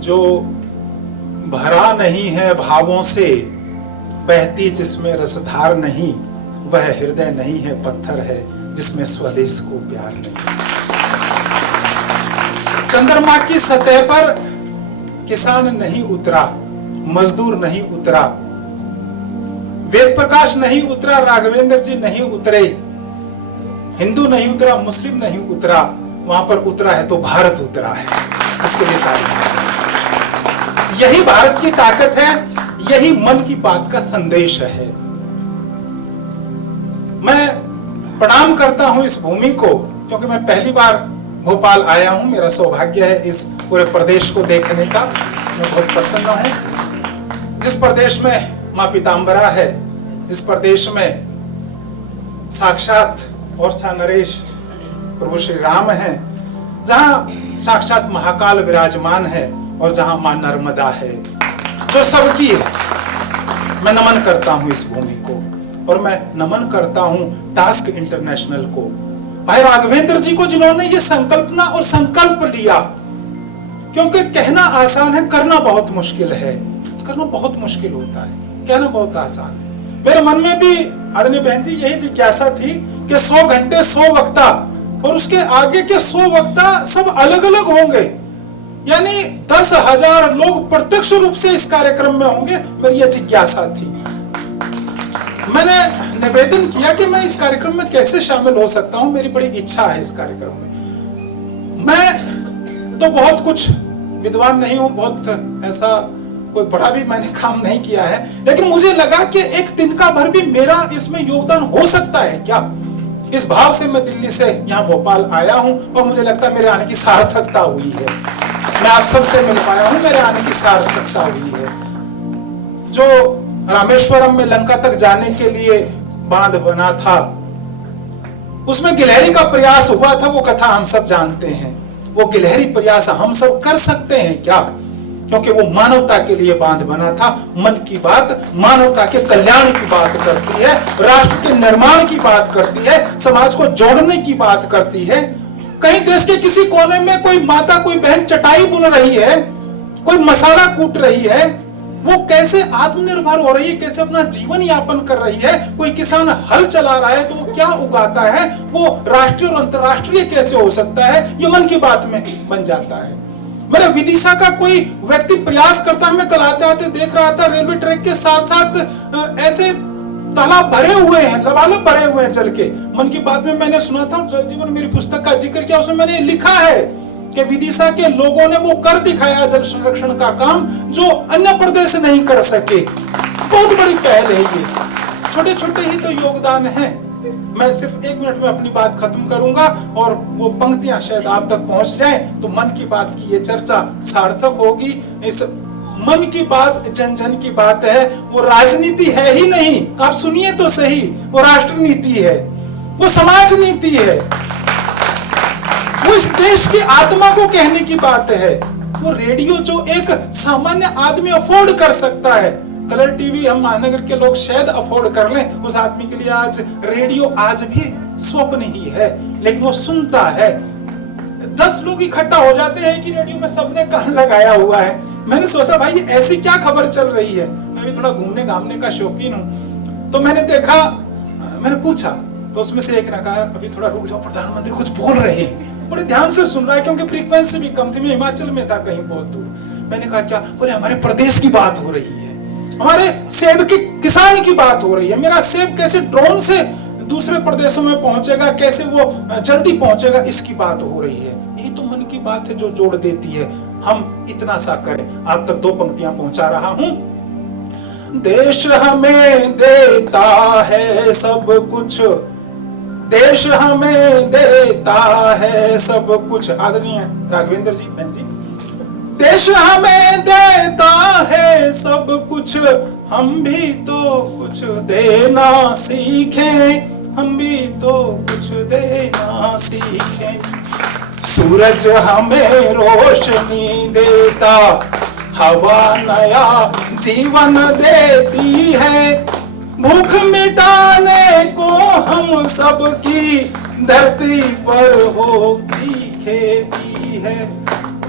जो भरा नहीं है भावों से, बहती जिसमें रसधार नहीं, वह हृदय नहीं है, पत्थर है जिसमें स्वदेश को प्यार नहीं। चंद्रमा की सतह पर किसान नहीं उतरा, मजदूर नहीं उतरा, वेद प्रकाश नहीं उतरा, राघवेंद्र जी नहीं उतरे, हिंदू नहीं उतरा, मुस्लिम नहीं उतरा, वहां पर उतरा है तो भारत उतरा है। इसके लिए तारीफ। यही भारत की ताकत है, यही मन की बात का संदेश है। मैं प्रणाम करता हूं इस भूमि को, क्योंकि मैं पहली बार भोपाल आया हूं। मेरा सौभाग्य है इस पूरे प्रदेश को देखने का। मैं बहुत प्रसन्न हूं। जिस प्रदेश में मां पीताम्बरा है, जिस प्रदेश में साक्षात ओरछा नरेश प्रभु श्री राम है, जहां साक्षात महाकाल विराजमान है और जहां मां नर्मदा है जो सबकी है। मैं नमन करता हूं इस भूमि को और मैं नमन करता हूं टास्क इंटरनेशनल को, भाई राघवेंद्र जी को, जिन्होंने ये संकल्पना और संकल्प लिया। क्योंकि कहना आसान है, करना बहुत मुश्किल है। करना बहुत मुश्किल होता है, कहना बहुत आसान है। मेरे मन में भी आदरणीय बहन जी यही जिज्ञासा थी कि 100 घंटे 100 वक्ता और उसके आगे के 100 वक्ता सब अलग अलग होंगे, यानी 10,000 लोग प्रत्यक्ष रूप से इस कार्यक्रम में होंगे। मेरी यह जिज्ञासा थी। मैंने निवेदन किया कि मैं इस कार्यक्रम में कैसे शामिल हो सकता हूं। मेरी बड़ी इच्छा है इस कार्यक्रम में। मैं तो बहुत कुछ विद्वान नहीं हूं, बहुत ऐसा कोई बड़ा भी मैंने काम नहीं किया है, लेकिन मुझे लगा कि एक दिन का भर भी मेरा इसमें योगदान हो सकता है क्या। इस भाव से मैं दिल्ली से यहाँ भोपाल आया हूं और मुझे लगता है मेरे आने की सार्थकता हुई है। मैं आप सबसे मिल पाया हूं, मेरे आने की सार्थकता हुई है। जो रामेश्वरम में लंका तक जाने के लिए बांध बना था, उसमें गिलहरी का प्रयास हुआ था, वो कथा हम सब जानते हैं। वो गिलहरी प्रयास हम सब कर सकते हैं क्या? क्योंकि वो मानवता के लिए बांध बना था। मन की बात मानवता के कल्याण की बात करती है, राष्ट्र के निर्माण की बात करती है, समाज को जोड़ने की बात करती है। कहीं देश के किसी कोने में कोई माता, कोई बहन चटाई बुन रही है, कोई मसाला कूट रही है, वो कैसे आत्मनिर्भर हो रही है, कैसे अपना जीवन यापन कर रही है। कोई किसान हल चला रहा है तो वो क्या उगाता है, वो राष्ट्रीय और अंतरराष्ट्रीय कैसे हो सकता है, ये मन की बात में बन जाता है। मेरे विदिशा का कोई व्यक्ति प्रयास करता है। मैं कल आते आते देख रहा था, रेलवे ट्रैक के साथ साथ ऐसे तालाब भरे हुए हैं, लबालब भरे हुए हैं जल के। मन की बात में मैंने सुना था, जल जीवन मेरी पुस्तक का जिक्र किया, उसमें मैंने लिखा है कि विदिशा के लोगों ने वो कर दिखाया जल संरक्षण का काम, जो अन्य प्रदेश नहीं कर सके। बहुत बड़ी पहल है ये। छोटे छोटे ही तो योगदान है। मैं सिर्फ 1 मिनट में अपनी बात खत्म करूंगा और वो पंक्तियां शायद आप तक पहुंच जाएं तो मन की बात की ये चर्चा सार्थक होगी। इस मन की बात जन जन की बात है, वो राजनीति है ही नहीं। आप सुनिए तो सही, वो राष्ट्र नीति है, वो समाज नीति है, वो इस देश की आत्मा को कहने की बात है। वो रेडियो जो एक सामान्य आदमी अफोर्ड कर सकता है, कलर टीवी हम महानगर के लोग शायद अफोर्ड कर लें, उस आदमी के लिए आज रेडियो आज भी स्वप्न ही है, लेकिन वो सुनता है। 10 लोग इकट्ठा हो जाते हैं कि रेडियो में सबने कान लगाया हुआ है। मैंने सोचा भाई ऐसी क्या खबर चल रही है, मैं भी थोड़ा घूमने घामने का शौकीन हूँ। तो मैंने देखा, मैंने पूछा, तो उसमें से एक ने कहा अभी थोड़ा रुक जाओ, प्रधानमंत्री कुछ बोल रहे हैं। बड़े ध्यान से सुन रहा है क्योंकि फ्रीक्वेंसी भी कम थी, मैं हिमाचल में था कहीं बहुत दूर। मैंने कहा क्या? बोले हमारे प्रदेश की बात हो रही है, हमारे सेब की किसान की बात हो रही है। मेरा सेब कैसे ड्रोन से दूसरे प्रदेशों में पहुंचेगा, कैसे वो जल्दी पहुंचेगा, इसकी बात हो रही है। यही तो मन की बात है जो जोड़ देती है। हम इतना सा करें। आप तक 2 पंक्तियां पहुंचा रहा हूं। देश हमें देता है सब कुछ, देश हमें देता है सब कुछ। आदरणीय राघवेंद्र जी, बहन जी, देश हमें देता है सब कुछ, हम भी तो कुछ देना सीखें, हम भी तो कुछ देना सीखें। सूरज हमें रोशनी देता, हवा नया जीवन देती है, भूख मिटाने को हम सबकी धरती पर होती खेती है।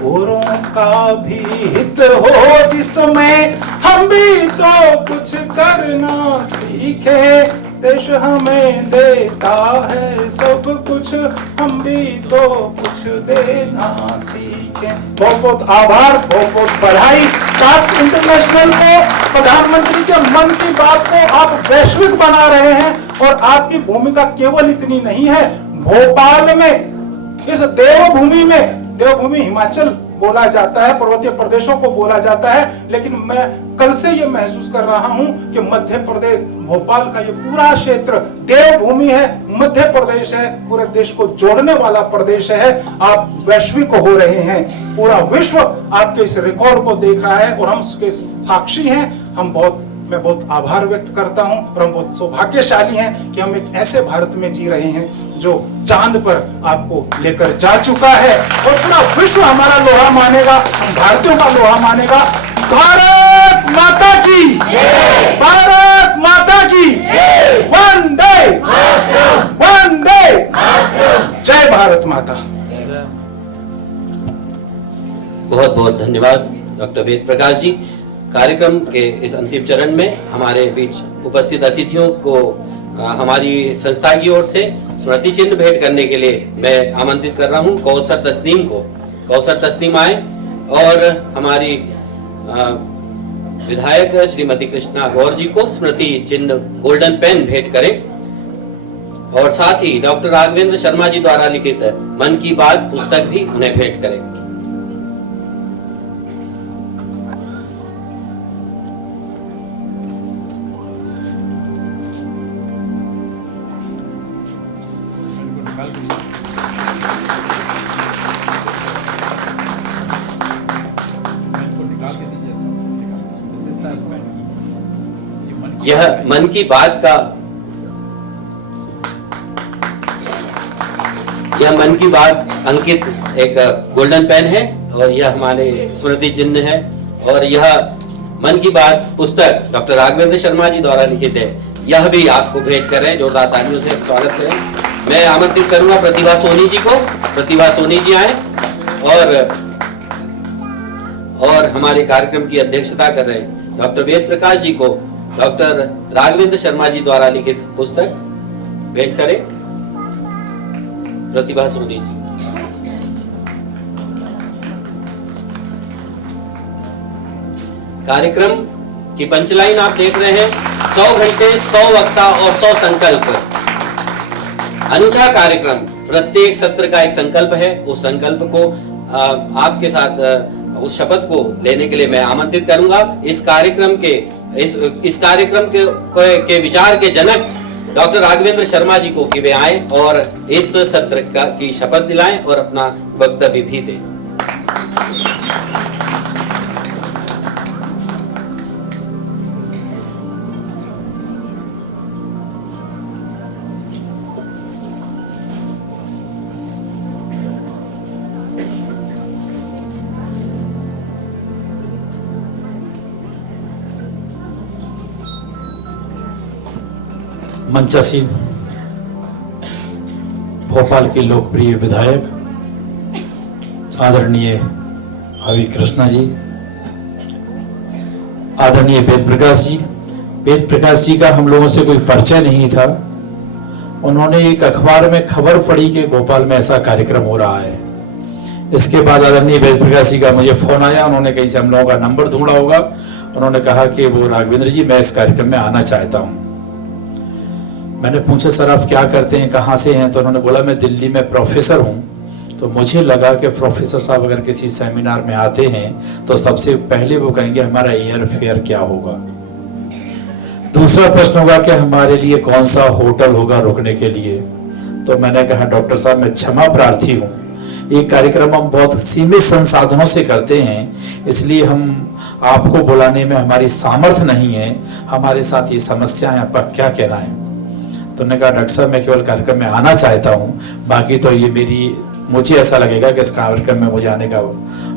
औरों का भी हित हो जिसमें, हम भी तो कुछ करना सीखे। देश हमें देता है सब कुछ, हम भी तो कुछ देना सीखें। बहुत बहुत आभार, बहुत बहुत बधाई कास्ट इंटरनेशनल को, प्रधानमंत्री के मन की बात को आप वैश्विक बना रहे हैं। और आपकी भूमिका केवल इतनी नहीं है, भोपाल में इस देवभूमि में, देवभूमि हिमाचल बोला जाता है, पर्वतीय प्रदेशों को बोला जाता है, लेकिन मैं कल से ये महसूस कर रहा हूं कि मध्य प्रदेश, भोपाल का ये पूरा क्षेत्र देवभूमि है, मध्य प्रदेश है, पूरे देश को जोड़ने वाला प्रदेश है। आप वैश्विक हो रहे हैं, पूरा विश्व आपके इस रिकॉर्ड को देख रहा है और हम उसके साक्षी हैं। मैं बहुत आभार व्यक्त करता हूं और हम बहुत सौभाग्यशाली हैं कि हम एक ऐसे भारत में जी रहे हैं जो चांद पर आपको लेकर जा चुका है और पूरा विश्व हमारा लोहा मानेगा, हम भारतीयों का लोहा मानेगा। भारत माता की, भारत माता की, वंदे वंदे, जय भारत माता। बहुत बहुत धन्यवाद डॉक्टर वेद प्रकाश जी। कार्यक्रम के इस अंतिम चरण में हमारे बीच उपस्थित अतिथियों को हमारी संस्था की ओर से स्मृति चिन्ह भेंट करने के लिए मैं आमंत्रित कर रहा हूं कौसर तस्नीम को। कौसर तस्नीम आए और हमारी विधायक श्रीमती कृष्णा गौर जी को स्मृति चिन्ह गोल्डन पेन भेंट करें और साथ ही डॉक्टर राघवेंद्र शर्मा जी द्वारा लिखित मन की बात पुस्तक भी उन्हें भेंट करें। यह मन की बात अंकित एक गोल्डन पेन है और यह हमारे स्मृति चिन्ह है और यह मन की बात पुस्तक डॉक्टर राघवेंद्र शर्मा जी द्वारा लिखित है। यह भी आपको भेंट कर रहे हैं, जोरदार तालियों से स्वागत करें। मैं आमंत्रित करूंगा प्रतिभा सोनी जी को। प्रतिभा सोनी जी आए और हमारे कार्यक्रम की अध्यक्षता कर रहे हैं डॉक्टर वेद प्रकाश जी को डॉक्टर राघवेंद्र शर्मा जी द्वारा लिखित पुस्तक भेंट करें। प्रतिभा सोनी जी। कार्यक्रम की पंचलाइन आप देख रहे हैं, 100 घंटे 100 वक्ता और 100 संकल्प। अनूठा कार्यक्रम, प्रत्येक सत्र का एक संकल्प है। उस संकल्प को आपके साथ उस शपथ को लेने के लिए मैं आमंत्रित करूंगा। इस कार्यक्रम के विचार के जनक डॉक्टर राघवेंद्र शर्मा जी को कि वे आए और इस सत्र की शपथ दिलाएं और अपना वक्तव्य भी दें। मंचासीन भोपाल के लोकप्रिय विधायक आदरणीय हवि कृष्णा जी, आदरणीय वेद प्रकाश जी। वेद प्रकाश जी का हम लोगों से कोई परिचय नहीं था। उन्होंने एक अखबार में खबर पढ़ी कि भोपाल में ऐसा कार्यक्रम हो रहा है। इसके बाद आदरणीय वेद प्रकाश जी का मुझे फोन आया। उन्होंने कहीं से हम लोगों का नंबर ढूंढा होगा। उन्होंने कहा कि वो राघवेंद्र जी, मैं इस कार्यक्रम में आना चाहता हूँ। मैंने पूछा, सर आप क्या करते हैं, कहाँ से हैं? तो उन्होंने बोला, मैं दिल्ली में प्रोफेसर हूँ। तो मुझे लगा कि प्रोफेसर साहब अगर किसी सेमिनार में आते हैं तो सबसे पहले वो कहेंगे हमारा एयर फेयर क्या होगा, दूसरा प्रश्न होगा कि हमारे लिए कौन सा होटल होगा रुकने के लिए। तो मैंने कहा, डॉक्टर साहब मैं क्षमा प्रार्थी हूँ, ये कार्यक्रम हम बहुत सीमित संसाधनों से करते हैं, इसलिए हम आपको बुलाने में हमारी सामर्थ्य नहीं है। हमारे साथ ये समस्या है, आपका क्या कहना है? तो उन्होंने कहा, डॉक्टर साहब मैं केवल कार्यक्रम में आना चाहता हूँ, बाकी तो ये मुझे ऐसा लगेगा कि इस कार्यक्रम में मुझे आने का,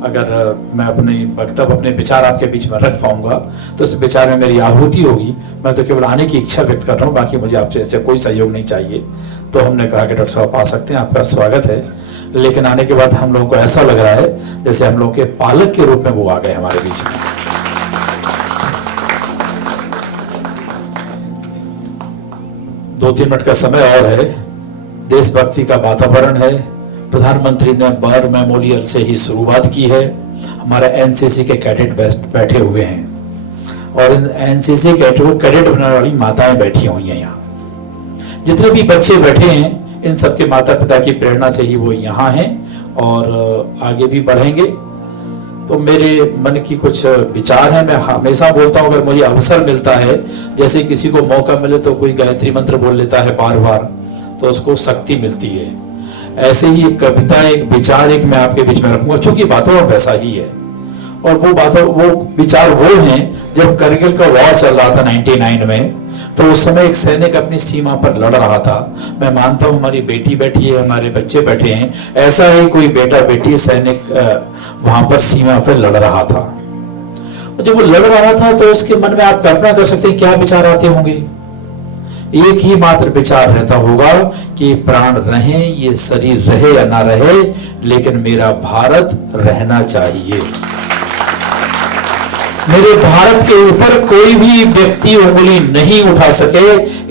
अगर मैं अपने वक्तव्य अपने विचार आपके बीच में रख पाऊंगा तो इस विचार में मेरी आहुति होगी। मैं तो केवल आने की इच्छा व्यक्त कर रहा हूँ, बाकी मुझे आपसे ऐसे कोई सहयोग नहीं चाहिए। तो हमने कहा कि डॉक्टर साहब आ सकते हैं, आपका स्वागत है। लेकिन आने के बाद हम लोगों को ऐसा लग रहा है जैसे हम लोग के पालक के रूप में वो आ गए हमारे बीच में। दो तीन मिनट का समय और है। देशभक्ति का वातावरण है। प्रधानमंत्री ने वार मेमोरियल से ही शुरुआत की है। हमारे एनसीसी के कैडेट बैठे हुए हैं और एनसीसी कैडेट बनाने वाली माताएं बैठी हुई हैं यहाँ। जितने भी बच्चे बैठे हैं इन सबके माता पिता की प्रेरणा से ही वो यहाँ हैं और आगे भी बढ़ेंगे। तो मेरे मन की कुछ विचार हैं। मैं हमेशा बोलता हूँ, अगर मुझे अवसर मिलता है, जैसे किसी को मौका मिले तो कोई गायत्री मंत्र बोल लेता है बार बार, तो उसको शक्ति मिलती है। ऐसे ही एक कविता, एक विचार एक मैं आपके बीच में रखूंगा, चूंकि वातावरण वैसा ही है। और वो विचार वो हैं, जब करगिल का वॉर चल रहा था 99 में, तो उस समय एक सैनिक अपनी सीमा पर लड़ रहा था। मैं मानता हूं हमारी बेटी बैठी है, हमारे बच्चे बैठे हैं, ऐसा ही कोई बेटा बेटी सैनिक वहां पर सीमा पर लड़ रहा था। और जब वो लड़ रहा था तो उसके मन में आप कल्पना कर सकते हैं क्या विचार आते होंगे। एक ही मात्र विचार रहता होगा कि प्राण रहे, ये शरीर रहे या ना रहे, लेकिन मेरा भारत रहना चाहिए। मेरे भारत के ऊपर कोई भी व्यक्ति उंगली नहीं उठा सके,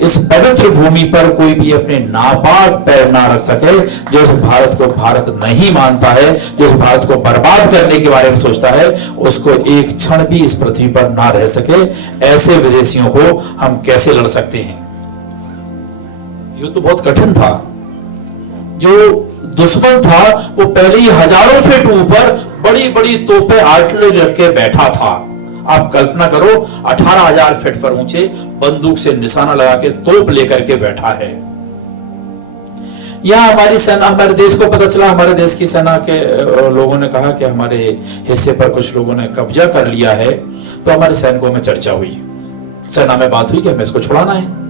इस पवित्र भूमि पर कोई भी अपने नापाक पैर ना रख सके। जो इस भारत को भारत नहीं मानता है, जो इस भारत को बर्बाद करने के बारे में सोचता है, उसको एक क्षण भी इस पृथ्वी पर ना रह सके। ऐसे विदेशियों को हम कैसे लड़ सकते हैं? युद्ध बहुत कठिन था। जो दुश्मन था वो पहले ही हजारों फीट ऊपर बड़ी बड़ी तोपें आर्टिलरी रख के बैठा था। आप कल्पना करो, 18,000 फीट पर ऊंचे बंदूक से निशाना लगा के तोप लेकर के बैठा है। यहां हमारी सेना, हमारे देश को पता चला, हमारे देश की सेना के लोगों ने कहा कि हमारे हिस्से पर कुछ लोगों ने कब्जा कर लिया है। तो हमारे सैनिकों में चर्चा हुई, सेना में बात हुई कि हमें इसको छुड़ाना है।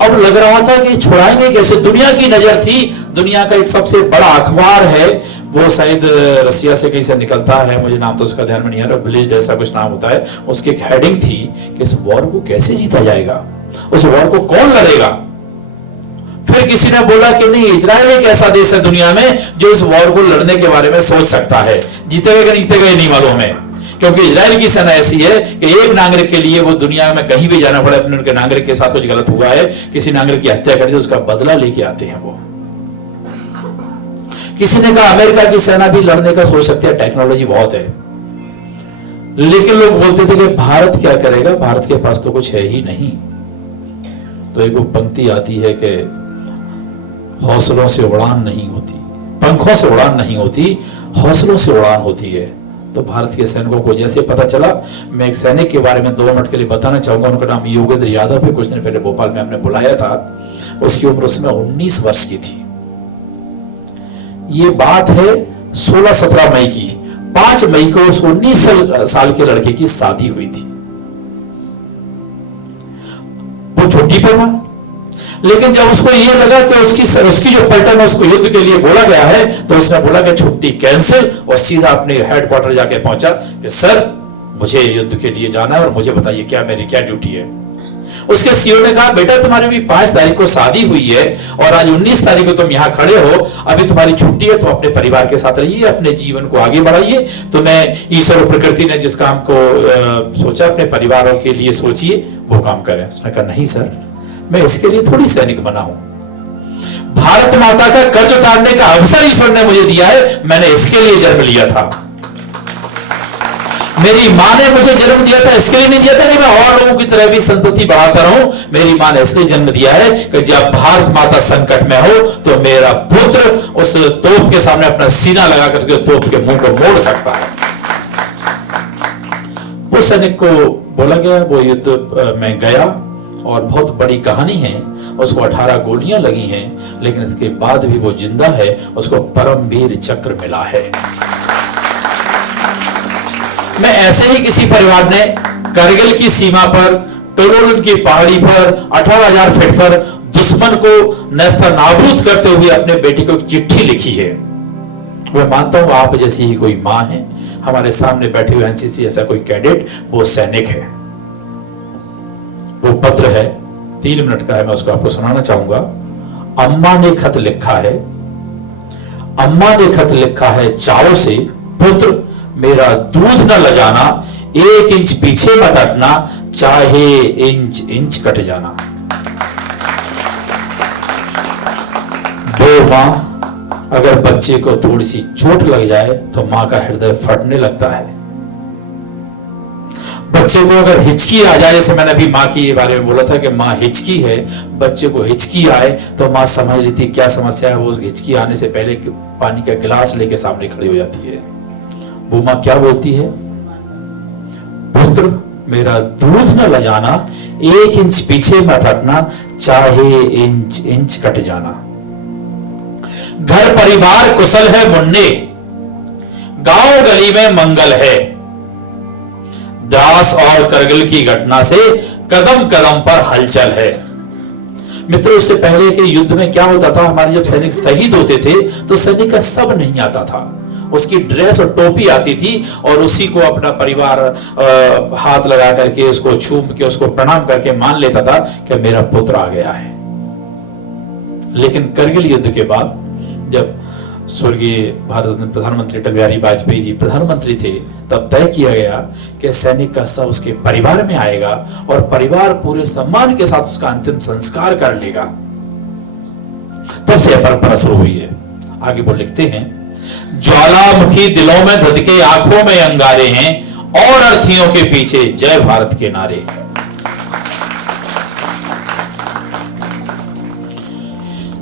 अब लग रहा था कि छुड़ाएंगे कैसे? दुनिया की नजर थी। दुनिया का एक सबसे बड़ा अखबार है, वो शायद रसिया से कहीं से निकलता है, मुझे नाम तो उसका ध्यान में नहीं आ रहा, ब्लिज्ड ऐसा कुछ नाम होता है। उसकी एक हेडिंग थी कि इस वॉर को कैसे जीता जाएगा, उस वॉर को कौन लड़ेगा। फिर किसी ने बोला कि नहीं, इजराइल एक ऐसा देश है दुनिया में जो इस वॉर को लड़ने के बारे में सोच सकता है। जीतेगा कि नहीं जीतेगा ये नहीं मालूम है, क्योंकि इजराइल की सेना ऐसी है कि एक नागरिक के लिए वो दुनिया में कहीं भी जाना पड़े, अपने उनके नागरिक के साथ कुछ गलत हुआ है, किसी नागरिक की हत्या कर दी, उसका बदला लेके आते हैं वो। किसी ने कहा अमेरिका की सेना भी लड़ने का सोच सकती है, टेक्नोलॉजी बहुत है। लेकिन लोग बोलते थे कि भारत क्या करेगा, भारत के पास तो कुछ है ही नहीं। तो एक वो पंक्ति आती है कि हौसलों से उड़ान नहीं होती, पंखों से उड़ान नहीं होती, हौसलों से उड़ान होती है। तो भारत के सैनिकों को जैसे पता चला, मैं एक सैनिक के बारे में 2 मिनट के लिए बताना चाहूंगा। उनका नाम योगेंद्र यादव है। कुछ दिन पहले भोपाल में हमने बुलाया था। उसकी उम्र उस समय 19 वर्ष की थी। ये बात है 16-17 मई की। 5 मई को उस 19 साल के लड़के की शादी हुई थी। वो छुट्टी पे था, लेकिन जब उसको ये लगा कि उसकी जो पलटन है उसको युद्ध के लिए बोला गया है, तो उसने बोला कि छुट्टी कैंसिल, और सीधा अपने हेडक्वार्टर जाके पहुंचा कि सर मुझे युद्ध के लिए जाना है और मुझे बताइए क्या मेरी क्या ड्यूटी है। उसके सीईओ ने कहा, बेटा तुम्हारी भी 5 तारीख को शादी हुई है और आज 19 तारीख को तुम यहाँ खड़े हो, अभी तुम्हारी छुट्टी है, तुम अपने परिवार के साथ रहिए, अपने जीवन को आगे बढ़ाइए। तो मैं ईश्वर और प्रकृति ने जिस काम को सोचा अपने परिवारों के लिए सोचिए, वो काम करें। उसने कहा, नहीं सर, मैं इसके लिए थोड़ी सैनिक बना हूं, भारत माता का कर्ज उतारने का अवसर ईश्वर ने मुझे दिया है, मैंने इसके लिए जन्म लिया था। मेरी मां ने मुझे जन्म दिया था इसके लिए नहीं दिया था कि मैं और लोगों की तरह भी संतति बढ़ाता रहूं। मेरी मां ने इसलिए जन्म दिया है कि जब भारत माता संकट में हो तो मेरा पुत्र उस तोप के सामने अपना सीना लगा करके तोप के मुंह को मोड़ सकता है। वो सैनिक को बोला गया, वो युद्ध में गया और बहुत बड़ी कहानी है, उसको 18 गोलियां लगी हैं, लेकिन इसके बाद भी वो जिंदा है, उसको परमवीर चक्र मिला है। मैं ऐसे ही किसी परिवार ने करगिल की सीमा पर टोलोन की पहाड़ी पर 18,000 फीट पर दुश्मन को नेस्ता नाबूद करते हुए अपने बेटे को एक चिट्ठी लिखी है। मैं मानता हूं आप जैसी ही कोई मां है, हमारे सामने बैठे हुए एनसीसी ऐसा कोई कैडेट, वो सैनिक है। वो पत्र है, 3 मिनट का है, मैं उसको आपको सुनाना चाहूंगा। अम्मा ने खत लिखा है, अम्मा ने खत लिखा है चाव से, पुत्र मेरा दूध न ल जाना, 1 इंच पीछे मत हटना, चाहे इंच इंच कट जाना। वो मां, अगर बच्चे को थोड़ी सी चोट लग जाए तो मां का हृदय फटने लगता है। बच्चे को अगर हिचकी आ जाए, जैसे मैंने अभी मां के बारे में बोला था कि मां हिचकी है, बच्चे को हिचकी आए तो मां समझ लेती क्या समस्या है। वो उस हिचकी आने से पहले पानी का गिलास लेके सामने खड़ी हो जाती है। वो मां क्या बोलती है, पुत्र मेरा दूध न ल जाना, 1 इंच पीछे मत हटना, चाहे इंच इंच कट जाना। घर परिवार कुशल है मुन्ने, गांव गली में मंगल है, द्रास और करगिल की घटना से कदम कदम पर हलचल है। मित्रों, उससे पहले के युद्ध में क्या होता था, हमारे जब सैनिक शहीद होते थे तो सैनिक का सब नहीं आता था, उसकी ड्रेस और टोपी आती थी और उसी को अपना परिवार हाथ लगा करके उसको छूम के उसको प्रणाम करके मान लेता था कि मेरा पुत्र आ गया है। लेकिन करगिल युद्ध के बाद जब स्वर्गीय भारत प्रधानमंत्री अटल बिहारी वाजपेयी जी प्रधानमंत्री थे, तब तय किया गया कि सैनिक का शव उसके परिवार में आएगा और परिवार पूरे सम्मान के साथ उसका अंतिम संस्कार कर लेगा। तब से यह परंपरा शुरू हुई है। आगे वो लिखते हैं, ज्वालामुखी दिलों में धधके, आंखों में अंगारे हैं और अर्थियों के पीछे जय भारत के नारे।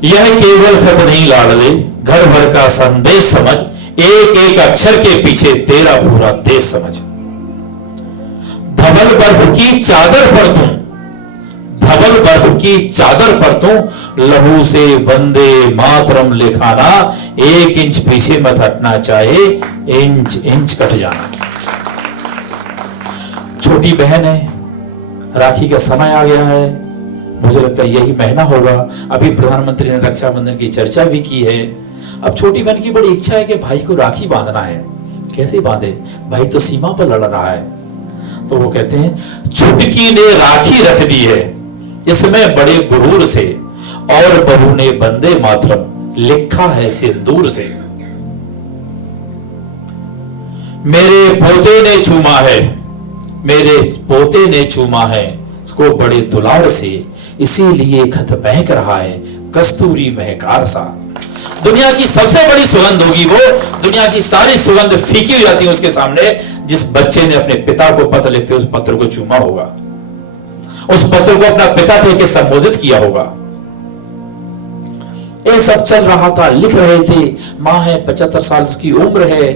यह केवल खत नहीं लाडले, घर भर का संदेश समझ, एक एक अक्षर के पीछे तेरा पूरा देश समझ। धवल बर्फ की चादर पर तुम, धवल बर्फ की चादर पर तुम, लहू से वंदे मातरम लिखाना, 1 इंच पीछे मत हटना, चाहे इंच इंच कट जाना। छोटी बहन है, राखी का समय आ गया है, मुझे लगता है यही महीना होगा। अभी प्रधानमंत्री ने रक्षाबंधन की चर्चा भी की है। अब छोटी बहन की बड़ी इच्छा है कि भाई को राखी बांधना है। कैसे बांधे, भाई तो सीमा पर लड़ रहा है। तो वो कहते हैं, छुटकी ने राखी रख दी है इसमें बड़े गुरूर से, और बहू ने वंदे मातरम लिखा है सिंदूर से। मेरे पोते ने चूमा है, मेरे पोते ने चूमा है उसको बड़े दुलार से, इसीलिए खत महक रहा है कस्तूरी महकार सा। दुनिया की सबसे बड़ी सुगंध होगी वो, दुनिया की सारी सुगंध फीकी हो जाती है उसके सामने, जिस बच्चे ने अपने पिता को पत्र लिखते उस पत्र को चूमा होगा, उस पत्र को अपना पिता कह के संबोधित किया होगा। ये सब चल रहा था, लिख रहे थे, माँ है 75 साल की उम्र है,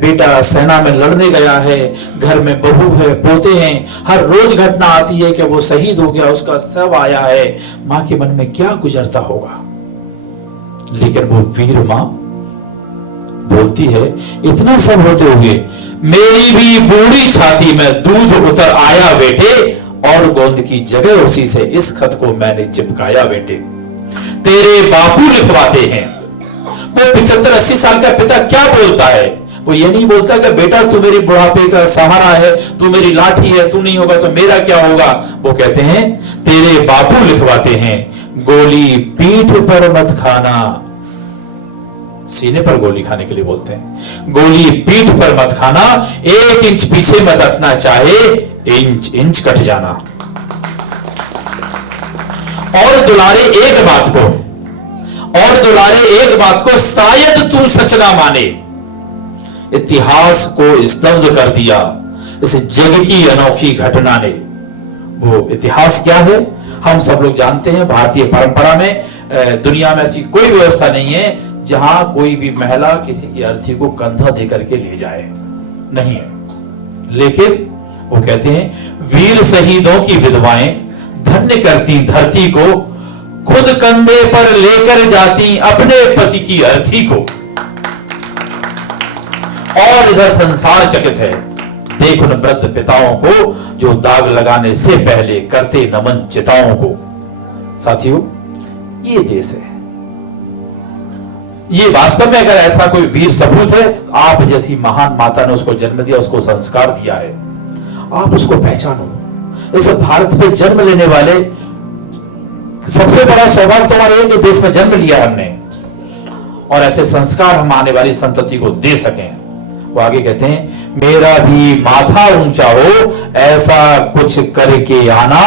बेटा सेना में लड़ने गया है, घर में बहू है, पोते हैं, हर रोज घटना आती है कि वो शहीद हो गया, उसका शव आया है। माँ के मन में क्या गुजरता होगा। लेकिन वो वीर माँ बोलती है, इतना सब होते हुए मेरी भी बूढ़ी छाती में दूध उतर आया बेटे, और गोंद की जगह उसी से इस खत को मैंने चिपकाया बेटे। तेरे बापू लिखवाते हैं। वो 75-80 साल का पिता क्या बोलता है, वो ये नहीं बोलता कि बेटा तू मेरी बुढ़ापे का सहारा है, तू मेरी लाठी है, तू नहीं होगा तो मेरा क्या होगा। वो कहते हैं तेरे बापू लिखवाते हैं, गोली पीठ पर मत खाना। सीने पर गोली खाने के लिए बोलते हैं, गोली पीठ पर मत खाना, 1 इंच पीछे मत हटना, चाहे इंच इंच कट जाना। और दुलारे एक बात को शायद तू सच ना माने, इतिहास को स्तब्ध कर दिया इस जग की अनोखी घटना ने। वो इतिहास क्या है हम सब लोग जानते हैं। भारतीय परंपरा में दुनिया में ऐसी कोई व्यवस्था नहीं है जहां कोई भी महिला किसी की अर्थी को कंधा देकर के ले जाए, नहीं है। लेकिन वो कहते हैं वीर शहीदों की विधवाएं धन्य करती धरती को, खुद कंधे पर लेकर जाती अपने पति की अर्थी को। और इधर संसार चकित है, देख उन वृद्ध पिताओं को जो दाग लगाने से पहले करते नमन चिताओं को। साथियों, ये देश है, ये वास्तव में अगर ऐसा कोई वीर सपूत है, आप जैसी महान माता ने उसको जन्म दिया, उसको संस्कार दिया है, आप उसको पहचानो। इस भारत में जन्म लेने वाले सबसे बड़ा सौभाग्य तो हमारे एक देश में जन्म लिया है हमने, और ऐसे संस्कार हम आने वाली संतति को दे सकें। वो आगे कहते हैं मेरा भी माथा ऊंचा हो, ऐसा कुछ करके आना,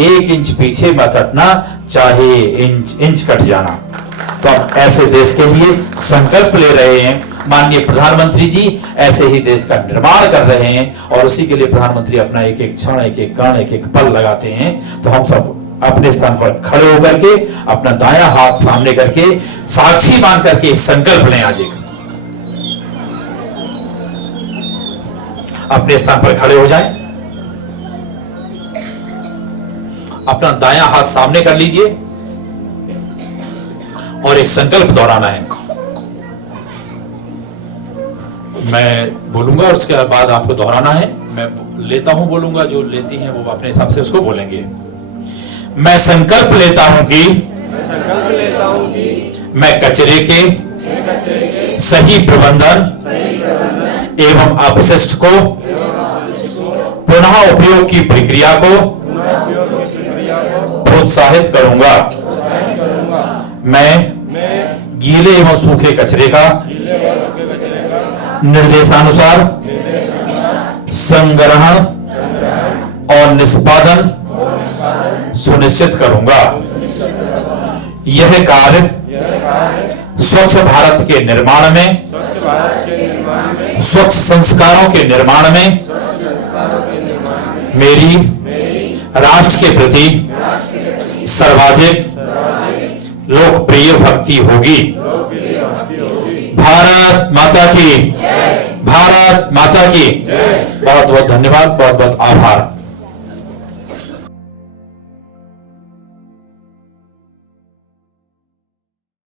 1 इंच पीछे मत हटना, चाहे इंच इंच कट जाना। तो हम ऐसे देश के लिए संकल्प ले रहे हैं। माननीय प्रधानमंत्री जी ऐसे ही देश का निर्माण कर रहे हैं, और उसी के लिए प्रधानमंत्री अपना एक एक क्षण, एक एक कण, एक एक पल लगाते हैं। तो हम सब अपने स्थान पर खड़े होकर के अपना दायां हाथ सामने करके साक्षी मान करके संकल्प लें। आज एक अपने स्थान पर खड़े हो जाएं, अपना दायां हाथ सामने कर लीजिए और एक संकल्प दोहराना है। मैं बोलूंगा और उसके बाद आपको दोहराना है। मैं लेता हूं, बोलूंगा, जो लेती हैं वो अपने हिसाब से उसको बोलेंगे। मैं संकल्प लेता हूं कि मैं कचरे के सही प्रबंधन एवं अपशिष्ट को पुनः उपयोग की प्रक्रिया को प्रोत्साहित करूंगा। मैं गीले एवं सूखे कचरे का निर्देशानुसार संग्रहण और निष्पादन सुनिश्चित करूंगा। यह कार्य स्वच्छ भारत के निर्माण में, स्वच्छ संस्कारों के निर्माण में मेरी राष्ट्र के प्रति सर्वाधिक लोकप्रिय भक्ति होगी। भारत माता की, भारत माता की। बहुत बहुत धन्यवाद, बहुत बहुत आभार।